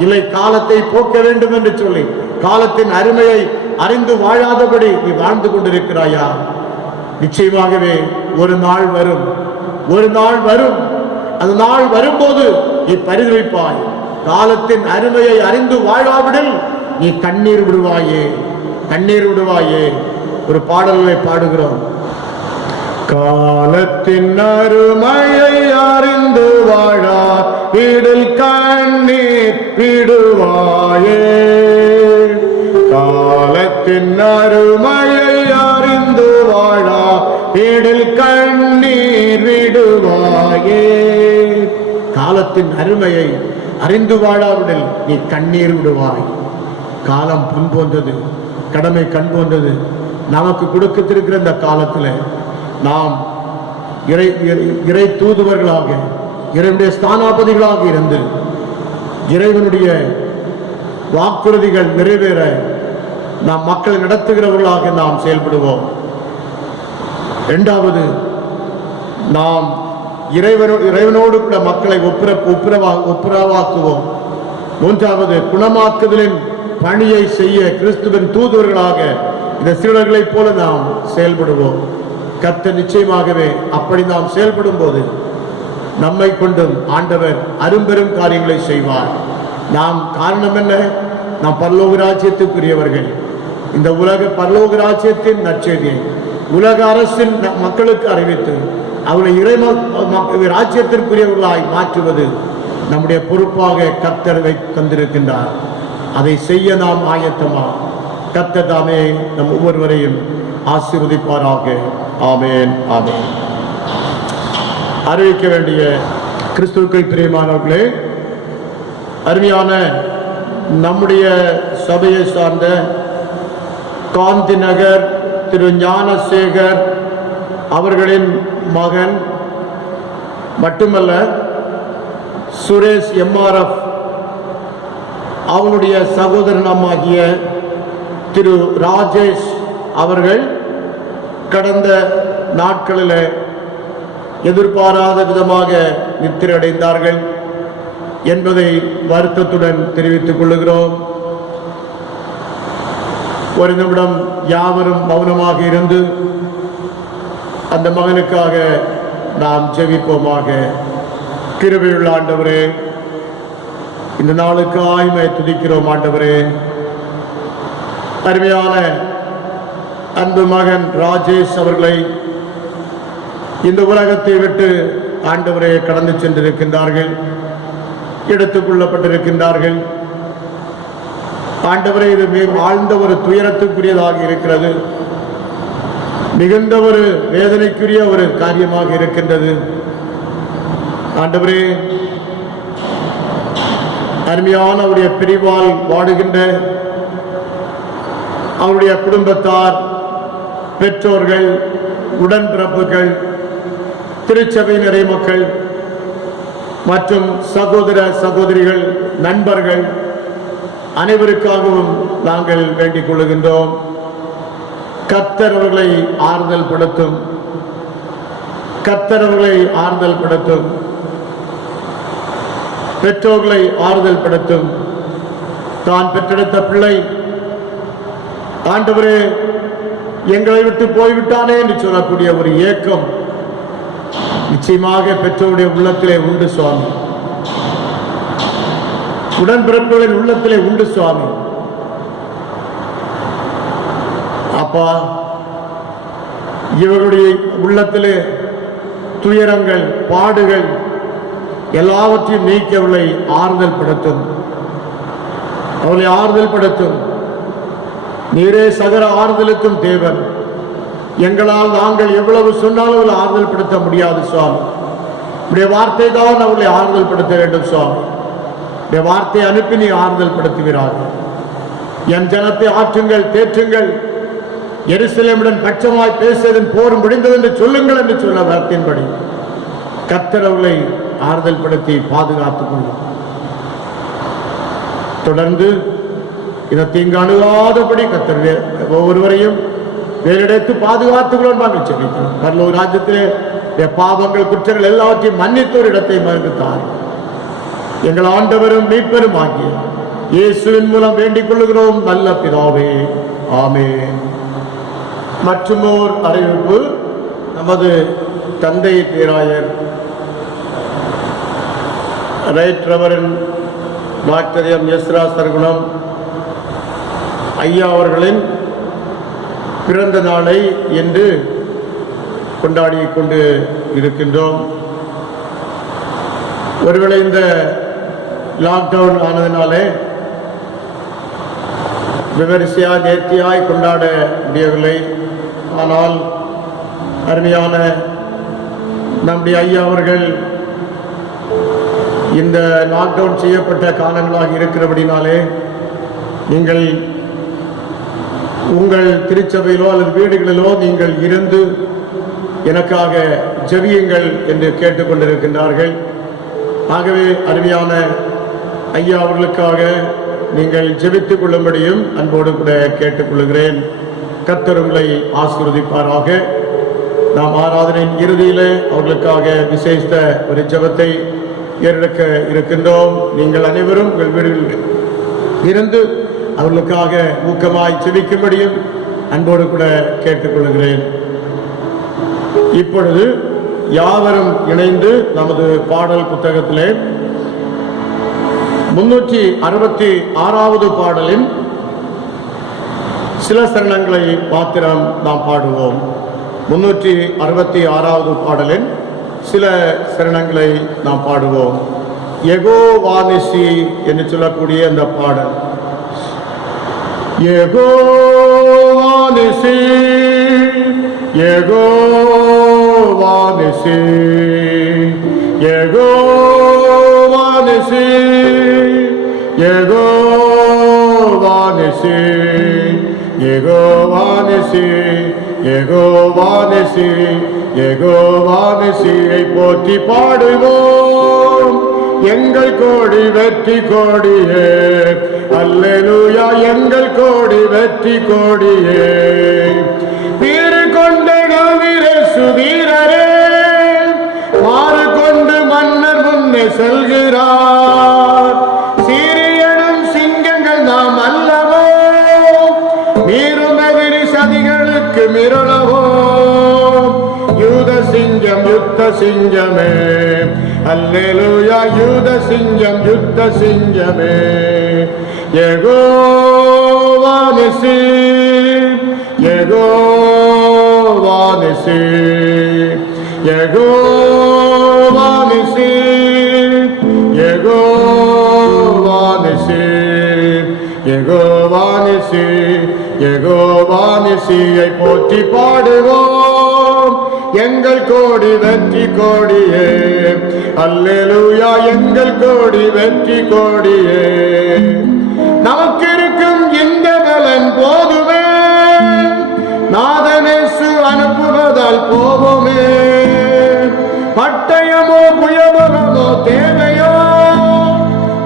இல்லை காலத்தை போக்க வேண்டும் என்று சொல்லி காலத்தின் அருமையை அறிந்து வாழாதபடி நீ வாழ்ந்து கொண்டிருக்கிறாயா? நிச்சயமாகவே ஒரு நாள் வரும், ஒரு நாள் வரும். அந்த நாள் வரும்போது நீ பரிதவிப்பாய். காலத்தின் அருமையை அறிந்து வாழாவிடில் நீ கண்ணீர் விடுவாயே, கண்ணீர் விடுவாயே. ஒரு பாடல்களை பாடுகிறோம். காலத்தின் அருமையை அறிந்து வாழா வீடில் கண்ணீர் விடுவாயே. காலத்தின் அருமையை அறிந்து வாழா வீடில் கண்ணீர் விடுவாயே. காலத்தின் அருமையை அறிந்து வாழாவிடில் நீ கண்ணீர் விடுவாய். காலம் புண் போன்றது, கடமை கண் போன்றது. நமக்கு கொடுக்கத்திருக்கிற இந்த காலத்தில் நாம் இறை தூதுவர்களாக, இறைவனுடைய ஸ்தானாபதிகளாக இருந்து இறைவனுடைய வாக்குறுதிகள் நிறைவேற நாம் மக்களை நடத்துகிறவர்களாக நாம் செயல்படுவோம். இரண்டாவது, நாம் இறைவனோடு கூட மக்களை ஒப்புரவாக்குவோம். மூன்றாவது, குணமாக்குதலின் பணியை செய்ய கிறிஸ்துவின் தூதுவர்களாக இந்த சீடர்களைப் போல நாம் செயல்படுவோம். கர்த்தர் நிச்சயமாகவே அப்படி நாம் செயல்படும் போது நம்மை கொண்டும் ஆண்டவர் அரும்பெரும் காரியங்களை செய்வார். நாம் காரணம் என்ன? நாம் பரலோக ராஜ்யத்துக்குரியவர்கள். இந்த உலக பரலோக ராஜ்யத்தின் நற்செய்தியை உலக அரசின் மக்களுக்கு அறிவித்து அவர்களை இறை ராஜ்யத்திற்குரியவர்களாய் மாற்றுவது நம்முடைய பொறுப்பாக கர்த்தர் தந்திருக்கின்றார். அதை செய்ய நாம் ஆயத்தமா? கர்த்தர் தாமே நம் ஒவ்வொருவரையும் ஆசீர்வதிப்பாராக. ஆமென், ஆமென். அறிவிக்க வேண்டிய கிறிஸ்துவுக்குள் பிரியமானவர்களே, அருமையான நம்முடைய சபையை சார்ந்த காந்தி நகர் திரு ஞானசேகர் அவர்களின் மகன் மட்டுமல்ல, சுரேஷ் MRF அவனுடைய சகோதரனமாகிய திரு ராஜேஷ் அவர்கள் கடந்த நாட்களில் எதிர்பாராத விதமாக நித்திரடைந்தார்கள் என்பதை வருத்தத்துடன் தெரிவித்துக் கொள்கிறோம். ஒரு நிமிடம் யாவரும் மௌனமாக இருந்து அந்த மகனுக்காக நாம் ஜெபிப்போமாக. கிருபையுள்ள ஆண்டவரே, இந்த நாளுக்காய் துதிக்கிறோம் ஆண்டவரே. அருமையான அன்பு மகன் ராஜேஷ் அவர்களை இந்த உலகத்தை விட்டு ஆண்டவரே கடந்து சென்றிருக்கின்றார்கள், எடுத்துக் கொள்ளப்பட்டிருக்கின்றார்கள். ஆண்டவரே, இது ஆழ்ந்த ஒரு துயரத்துக்குரியதாக இருக்கிறது, மிகுந்த ஒரு வேதனைக்குரிய ஒரு காரியமாக இருக்கின்றது. ஆண்டவரே, அருமையான அவருடைய பிரிவால் வாடுகின்ற அவருடைய குடும்பத்தார், பெற்றோர்கள், உடன்பிறப்புகள், திருச்சபையினரை மக்கள் மற்றும் சகோதர சகோதரிகள், நண்பர்கள் அனைவருக்காகவும் நாங்கள் வேண்டிக் கொள்ளுகின்றோம். கர்த்தர் அவர்களை ஆறுதல் படுத்தும், கர்த்தர் அவர்களை ஆறுதல் படுத்தும், பெற்றோர்களை ஆறுதல் படுத்தும். தான் பெற்றெடுத்த பிள்ளை ஆண்டவரே எங்களை விட்டு போய்விட்டானே என்று சொல்லக்கூடிய ஒரு ஏக்கம் நிச்சயமாக பெற்றோருடைய உள்ளத்திலே உண்டு சுவாமி, உடன்பிறப்புகளின் உள்ளத்திலே உண்டு சுவாமி. அப்பா, இவர்களுடைய உள்ளத்திலே துயரங்கள், பாடுகள் எல்லாவற்றையும் நீக்கி அவர்களை ஆறுதல் படுத்தும், அவர்களை ஆறுதல் படுத்தும். நீரே சகல ஆறுதலுக்கும் தேவன். எங்களால் நாங்கள் எவ்வளவு சொன்னாலும் அவர்களை ஆறுதல் படுத்த முடியாது சுவாமி. உடைய வார்த்தை தான் அவர்களை ஆறுதல் படுத்த வேண்டும் சுவாமி. உடைய வார்த்தை அனுப்பி நீ ஆறுதல் படுத்துகிறார்கள். என் ஜனத்தை ஆற்றுங்கள், தேற்றுங்கள், எருசலேமுடன் பட்சமாய் பேசுவதன் போர் முடிந்தது என்று சொல்லுங்கள் என்று சொன்ன வார்த்தையின்படி கர்த்தர் அவர்களை ஆறுதல் படுத்தி பாதுகாத்துக் கொள்ளும். தொடர்ந்து இந்த தீங்கு அணுகாதபடி கர்த்தருடைய ஒவ்வொருவரையும் வேறெடுத்து பாதுகாத்துக் கொள்ள நாங்கள் செபிக்கிறோம். பரலோக ராஜ்யத்திலே பாவங்கள், குற்றங்கள் எல்லாவற்றையும் மன்னித்த ஒரு இடத்தை மகிழ்ந்தார். எங்கள் ஆண்டவரும் மீட்பெரும் ஆகிய இயேசுவின் மூலம் வேண்டிக் கொள்ளுகிறோம் நல்ல பிதாவே, ஆமென். மற்றும் ஓர் அறிவிப்பு. நமது தந்தை பேராயர் right reverend doctor M Ezra Sargunam ஐயா அவர்களின் பிறந்த நாளை இன்று கொண்டாடி கொண்டு இருக்கின்றோம். ஒருவேளை இந்த லாக்டவுன் ஆனதினாலே விமரிசையாய் நேர்த்தியாய் கொண்டாட முடியவில்லை. ஆனால் அருமையான நம்முடைய ஐயா அவர்கள் இந்த லாக்டவுன் செய்யப்பட்ட காலங்களாக இருக்கிறபடினாலே நீங்கள் உங்கள் திருச்சபையிலோ அல்லது வீடுகளிலோ நீங்கள் இருந்து எனக்காக ஜெபியுங்கள் என்று கேட்டுக்கொண்டிருக்கின்றார்கள். ஆகவே அருமையான ஐயா அவர்களுக்காக நீங்கள் ஜெபித்துக் கொள்ளும்படியும் அன்போடு கூட கேட்டுக்கொள்கிறேன். கர்த்தர் உங்களை ஆசீர்வதிப்பாராக. நாம் ஆராதனையின் இறுதியிலே அவர்களுக்காக விசேஷ ஒரு ஜெபத்தை ஏறெடுக்க இருக்கின்றோம். நீங்கள் அனைவரும் உங்கள் வீடுகளில் இருந்து அவர்களுக்காக ஊக்கமாய் ஜெபிக்கும்படியும் அன்போடு கூட கேட்டுக்கொள்கிறேன். இப்பொழுது யாவரும் இணைந்து நமது பாடல் புத்தகத்திலே 366வது பாடலின் சில சரணங்களை மாத்திரம் நாம் பாடுவோம். 366வது பாடலின் சில சரணங்களை நாம் பாடுவோம். யெகோவானிசி என்று சொல்லக்கூடிய அந்த பாடல். யெகோவானிசி, யெகோவானிசி, யெகோவானிசி, யெகோவானிசி, யெகோவானிசி, யெகோவானிசி, யெகோவானிசியை போற்றி பாடுவோம். எங்கள் கோடி வெற்றி கோடியே. அல்லேலூயா, எங்கள் கோடி வெற்றி கோடியே. வீறு கொண்ட வீரேசு வீரரே, மாறு கொண்டு மன்னர் முன்னே செல்கிறார். சீரியனும் சிங்கங்கள் நாம் அல்லவோ, மீறும் எதிரி சதிகளுக்கு மிரளவோ. யூத சிங்கம் யுத்த சிங்கமே, அல்லேலூயா, யூத சிங்கம் யுத்த சிங்கமே. யெகோவா நிசி, யெகோவா நிசி, யெகோவா நிசி, யெகோவா நிசி, யெகோவா நிசி, யெகோவா நிசியை போற்றி பாடுவோம். எங்கள் கோடி வெற்றி கோடியே. அல்லேலூயா, எங்கள் கோடி வெற்றி கோடியே. நமக்கு இருக்கும் இந்த பலன் போதுமே, நாதனேசு அனுப்புவதால் போவோமே. பட்டயமோ புயபலமோ தேவையோ,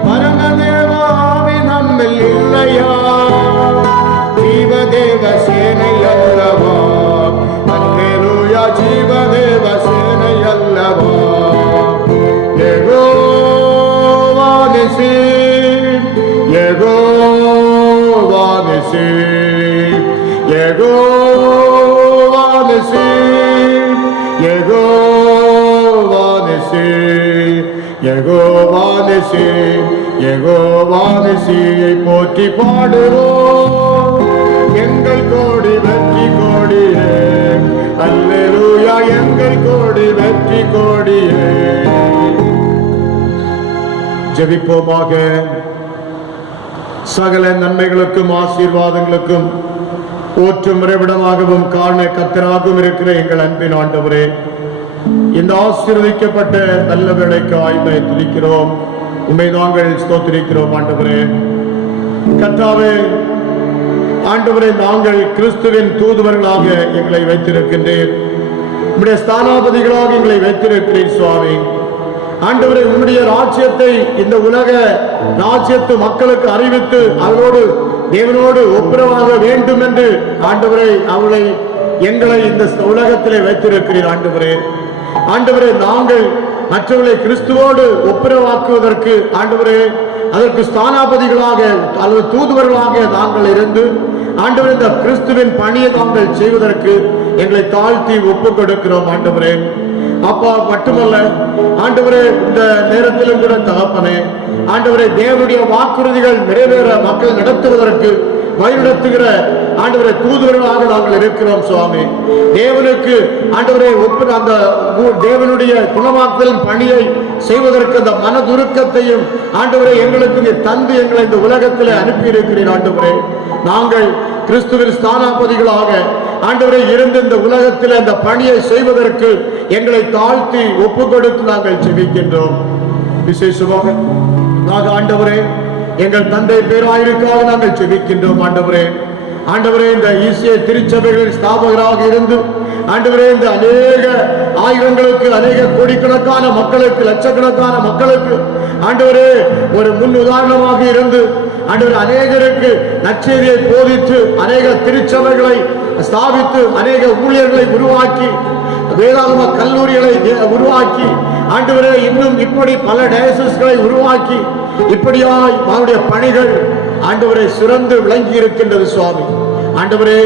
பரமதேவாவி நம்மில் இல்லையா. ஜீவதேவ சேனை அல்லவா, அல்லேலூயா, ஜீவதேவ சேனை அல்லவா. யெகோவா நிசி, யெகோவா நிசி, யெகோவா நிசி, யெகோவா நிசி, யெகோவா நிசி, யெகோவா நிசியை போற்றி பாடுவோம். எங்கள் கோடி வெற்றி கோடியே. அல்லேலூயா, எங்கள் கோடி வெற்றி கோடியே. ஜெபிப்போமாக. சகல நன்மைகளுக்கும் ஆசீர்வாதங்களுக்கும் ஊற்றும் உறைவிடமாகவும் காரண கர்த்தராகவும் இருக்கிற எங்கள் அன்பின் ஆண்டவரே, இந்த ஆசீர்வதிக்கப்பட்ட நல்ல வேளைக்காய் துதிக்கிறோம். உம்மை நாங்கள் ஸ்தோத்திரிக்கிறோம் ஆண்டவரே. கர்த்தாவே, ஆண்டவரே, நாங்கள் கிறிஸ்துவின் தூதுவர்களாக எங்களை வைத்திருக்கின்றேன். உம்முடைய ஸ்தானாபதிகளாக எங்களை வைத்திருக்கிறீர் சுவாமி. ஆண்டவரே, உம்முடைய ராஜ்யத்தை இந்த உலக ராஜ்யத்து மக்களுக்கு அறிவித்து அவரோடு தேவனோடு ஒப்புரவாக வேண்டும் என்று ஆண்டவரே எங்களை இந்த உலகத்திலே வைத்திருக்கிறீர். ஆண்டவரே, நாங்கள் மற்றவர்களை கிறிஸ்துவோடு ஒப்புரவாக்குவதற்கு ஆண்டவரே அதற்கு ஸ்தானாபதிகளாக அல்லது தூதுவர்களாக நாங்கள் இருந்து ஆண்டவரே இந்த கிறிஸ்துவின் பணியை நாங்கள் செய்வதற்கு எங்களை தாழ்த்தி ஒப்புக் கொடுக்கிறோம். ஆண்டவரே அப்பா, மட்டுமல்ல ஆண்டவரே, இந்த நேரத்திலும் கூட தகப்பனே, ஆண்டவரே, தேவனுடைய வாக்குறுதிகள் நிறைவேற மக்கள் நடத்துவதற்கு வழிநடத்துகிற ஆண்டவரே தூதுவர்களாக நாங்கள் இருக்கிறோம் சுவாமி. தேவனுக்கு ஆண்டவரே அந்த தேவனுடைய குணமாக்குதலின் பணியை செய்வதற்கு அந்த மனதுருக்கத்தையும் ஆண்டவரே எங்களுக்கு தந்து எங்களை இந்த உலகத்திலே அனுப்பி இருக்கிறீர். ஆண்டவரே, நாங்கள் கிறிஸ்துவின் ஸ்தானாபதிகளாக ஆண்டவரே இருந்து இந்த உலகத்தில் அந்த பணியை செய்வதற்கு எங்களை தாழ்த்தி ஒப்பு கொடுத்து நாங்கள் ஜெபிக்கின்றோம். விசேஷமாக ஆண்டவரே, எங்கள் தந்தை பேராயிருக்காக நாங்கள் ஜெபிக்கின்றோம். ஆண்டவரே, இந்த ஈசிய திருச்சபைகளின் ஸ்தாபகராக இருந்து ஆண்டவரே இந்த அநேக ஆயிரங்களுக்கு, அநேக கோடிக்கணக்கான மக்களுக்கு, லட்சக்கணக்கான மக்களுக்கு ஆண்டவரே ஒரு முன் உதாரணமாக இருந்து ஆண்டவரே அநேகருக்கு நற்செய்தியை போதித்து அநேக திருச்சபைகளை ஸ்தாபித்து அநேக ஊழியர்களை உருவாக்கி வேதாகம கல்லூரிகளை உருவாக்கி ஆண்டவரே இன்னும் இப்படி பல டயசிஸ்களை உருவாக்கி இப்படியாய் அவருடைய பணிகள் ஆண்டவரே சிறந்து விளங்கி இருக்கின்றது சுவாமி. ஆண்டவரே,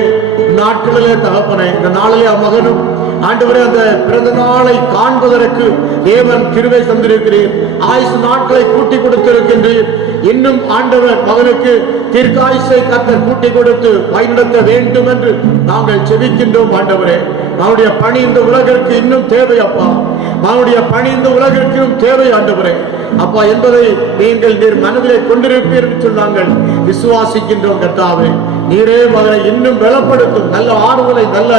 நாட்களிலே தகப்பனே, இந்த நாளிலே மகனும் ஆண்டவரே அந்த பிறந்த நாளை காண்பதற்கு தேவன் கிருபை தந்திருக்கிறீர். ஆயுசு நாட்களை கூட்டி கொடுத்திருக்கின்றீர். இன்னும் ஆண்டவர் மகனுக்கு தீர்க்காயுசை கர்த்தர் கூட்டி கொடுத்து வழிநடத்த வேண்டும் என்று நாங்கள் ஜெபிக்கின்றோம். ஆண்டவரே, அவருடைய பணி இந்த உலகிற்கு இன்னும் தேவை அப்பா. அவருடைய பணி இந்த உலகிற்கும் தேவை ஆண்டவரே அப்பா என்பதை நீர் மனதிலே கொண்டிருப்பீர் என்று நாங்கள் விசுவாசிக்கின்றோம். கர்த்தாவே, நீரே மகனை இன்னும் பலப்படுத்தும் நல்ல ஆறுதலை, நல்ல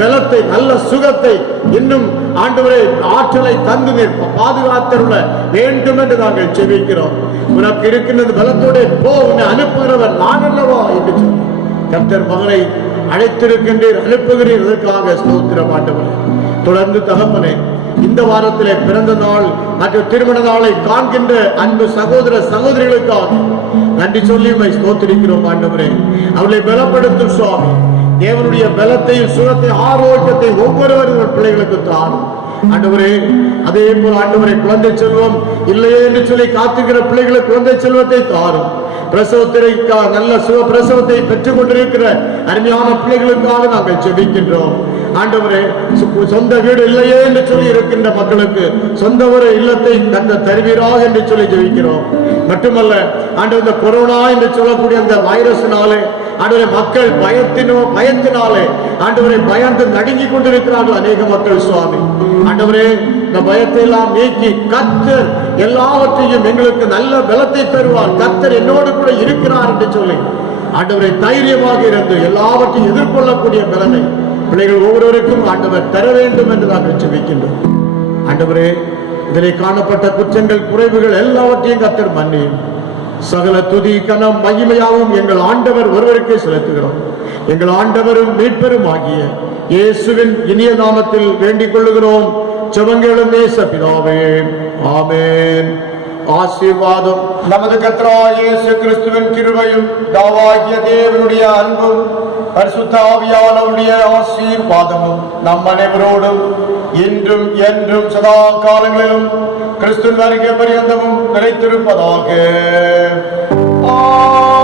பலத்தை, நல்ல சுகத்தை, இன்னும் ஆண்டவரே ஆற்றலை தந்து நீர் பாதுகாத்தருள வேண்டும் என்று நாங்கள் ஜெபிக்கிறோம். உனக்கு இருக்கின்றது பலத்தோட போ, உன்னை அனுப்புகிறவர் நான் அல்லவா என்று சொல்லி கர்த்தர் மகனை அழைத்திருக்கின்றீர், அனுப்புகிறீர். அதற்காக ஸ்தோத்திரம் ஆண்டவரே. தொடர்ந்து தகப்பனே இந்த வாரத்திலே பிறந்த நாள் மற்றும் திருமண நாளை காண்கின்ற அன்பு சகோதர சகோதரிகளுக்காக நன்றி சொல்லி ஸ்தோத்திரிக்கிறோம் ஆண்டவரே. அவர்களை பலப்படுத்தும் சுவாமி. தேவனுடைய பலத்தையும் சுகத்தை ஆரோக்கியத்தை ஒவ்வொருவரும் பிள்ளைகளுக்கு தாரும் ஆண்டவரே. அதே போல ஆண்டவரே, குழந்தை செல்வம் இல்லையே என்று சொல்லி காத்துக்கிற பிள்ளைகளுக்கு குழந்தை செல்வத்தை தாரும். பிரசவத்திற்காக நல்ல சுக பிரசவத்தை பெற்றுக் கொண்டிருக்கிற அருமையான பிள்ளைகளுக்காக நாங்கள் ஜெபிக்கின்றோம் ஆண்டவரே. சொந்த வீடு இல்லையே என்று சொல்லி இருக்கின்ற மக்களுக்கு சொந்த ஒரு இல்லத்தை தந்த தருவீராக என்று சொல்லி ஜெபிக்கிறோம். மட்டுமல்ல ஆண்டவர், இந்த கொரோனா என்று சொல்லக்கூடிய அந்த வைரஸினாலே ஆண்டவரே மக்கள் பயத்தினாலே ஆண்டவரை பயந்து நடுங்கி கொண்டிருக்கிறார்கள் அநேக மக்கள் சுவாமி. ஆண்டவரே, இந்த பயத்தை எல்லாம் நீக்கி கர்த்தர் எல்லாவற்றையும் எங்களுக்கு நல்ல பலத்தை தருவார், கர்த்தர் என்னோடு கூட இருக்கிறார் என்று சொல்லி ஆண்டவரை தைரியமாக இருந்து எல்லாவற்றையும் எதிர்கொள்ளக்கூடிய பலனை பிள்ளைகள் ஒவ்வொருவருக்கும் ஆண்டவர் தர வேண்டும் என்று நாங்கள் ஜெபிக்கின்றோம் ஆண்டவரே. இதிலே காணப்பட்ட குற்றங்கள் குறைவுகள் எல்லாவற்றையும் கர்த்தர் மன்னியும். சகல துதி கனம் மகிமையாவும் எங்கள் ஆண்டவர் ஒருவருக்கே செலுத்துகிறோம். எங்கள் ஆண்டவரும் மீட்பெரும் ஆகிய இயேசுவின் இனிய நாமத்தில் வேண்டிக் கொள்ளுகிறோம். ஜெபங்களும் நேச பிதாவே, ஆமென். ஆசீர்வாதம் நமது கர்த்தராகிய இயேசு கிறிஸ்துவின் கிருபையும் பிதாவாகிய தேவனுடைய அன்பும் பரிசுத்த ஆவியானவருடைய ஆசீர்வாதமும் நம் அனைவரோடும் இன்றும் என்றும் சதா காலங்களிலும் கிறிஸ்துவின் வருகை பரியந்தமும் நிலைத்திருப்பதாக. ஆமென்.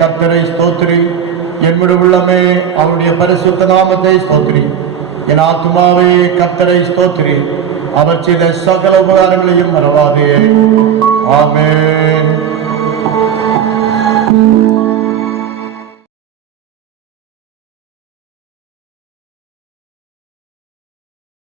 கர்த்தரை ஸ்தோத்திரி. என்னுடைய உள்ளமே அவருடைய பரிசுத்த நாமத்தை ஸ்தோத்திரி. என் ஆத்துமாவே கர்த்தரை ஸ்தோத்திரி. அவர் செய்த சகல உபகாரங்களையும் மறவாதே. ஆமென்.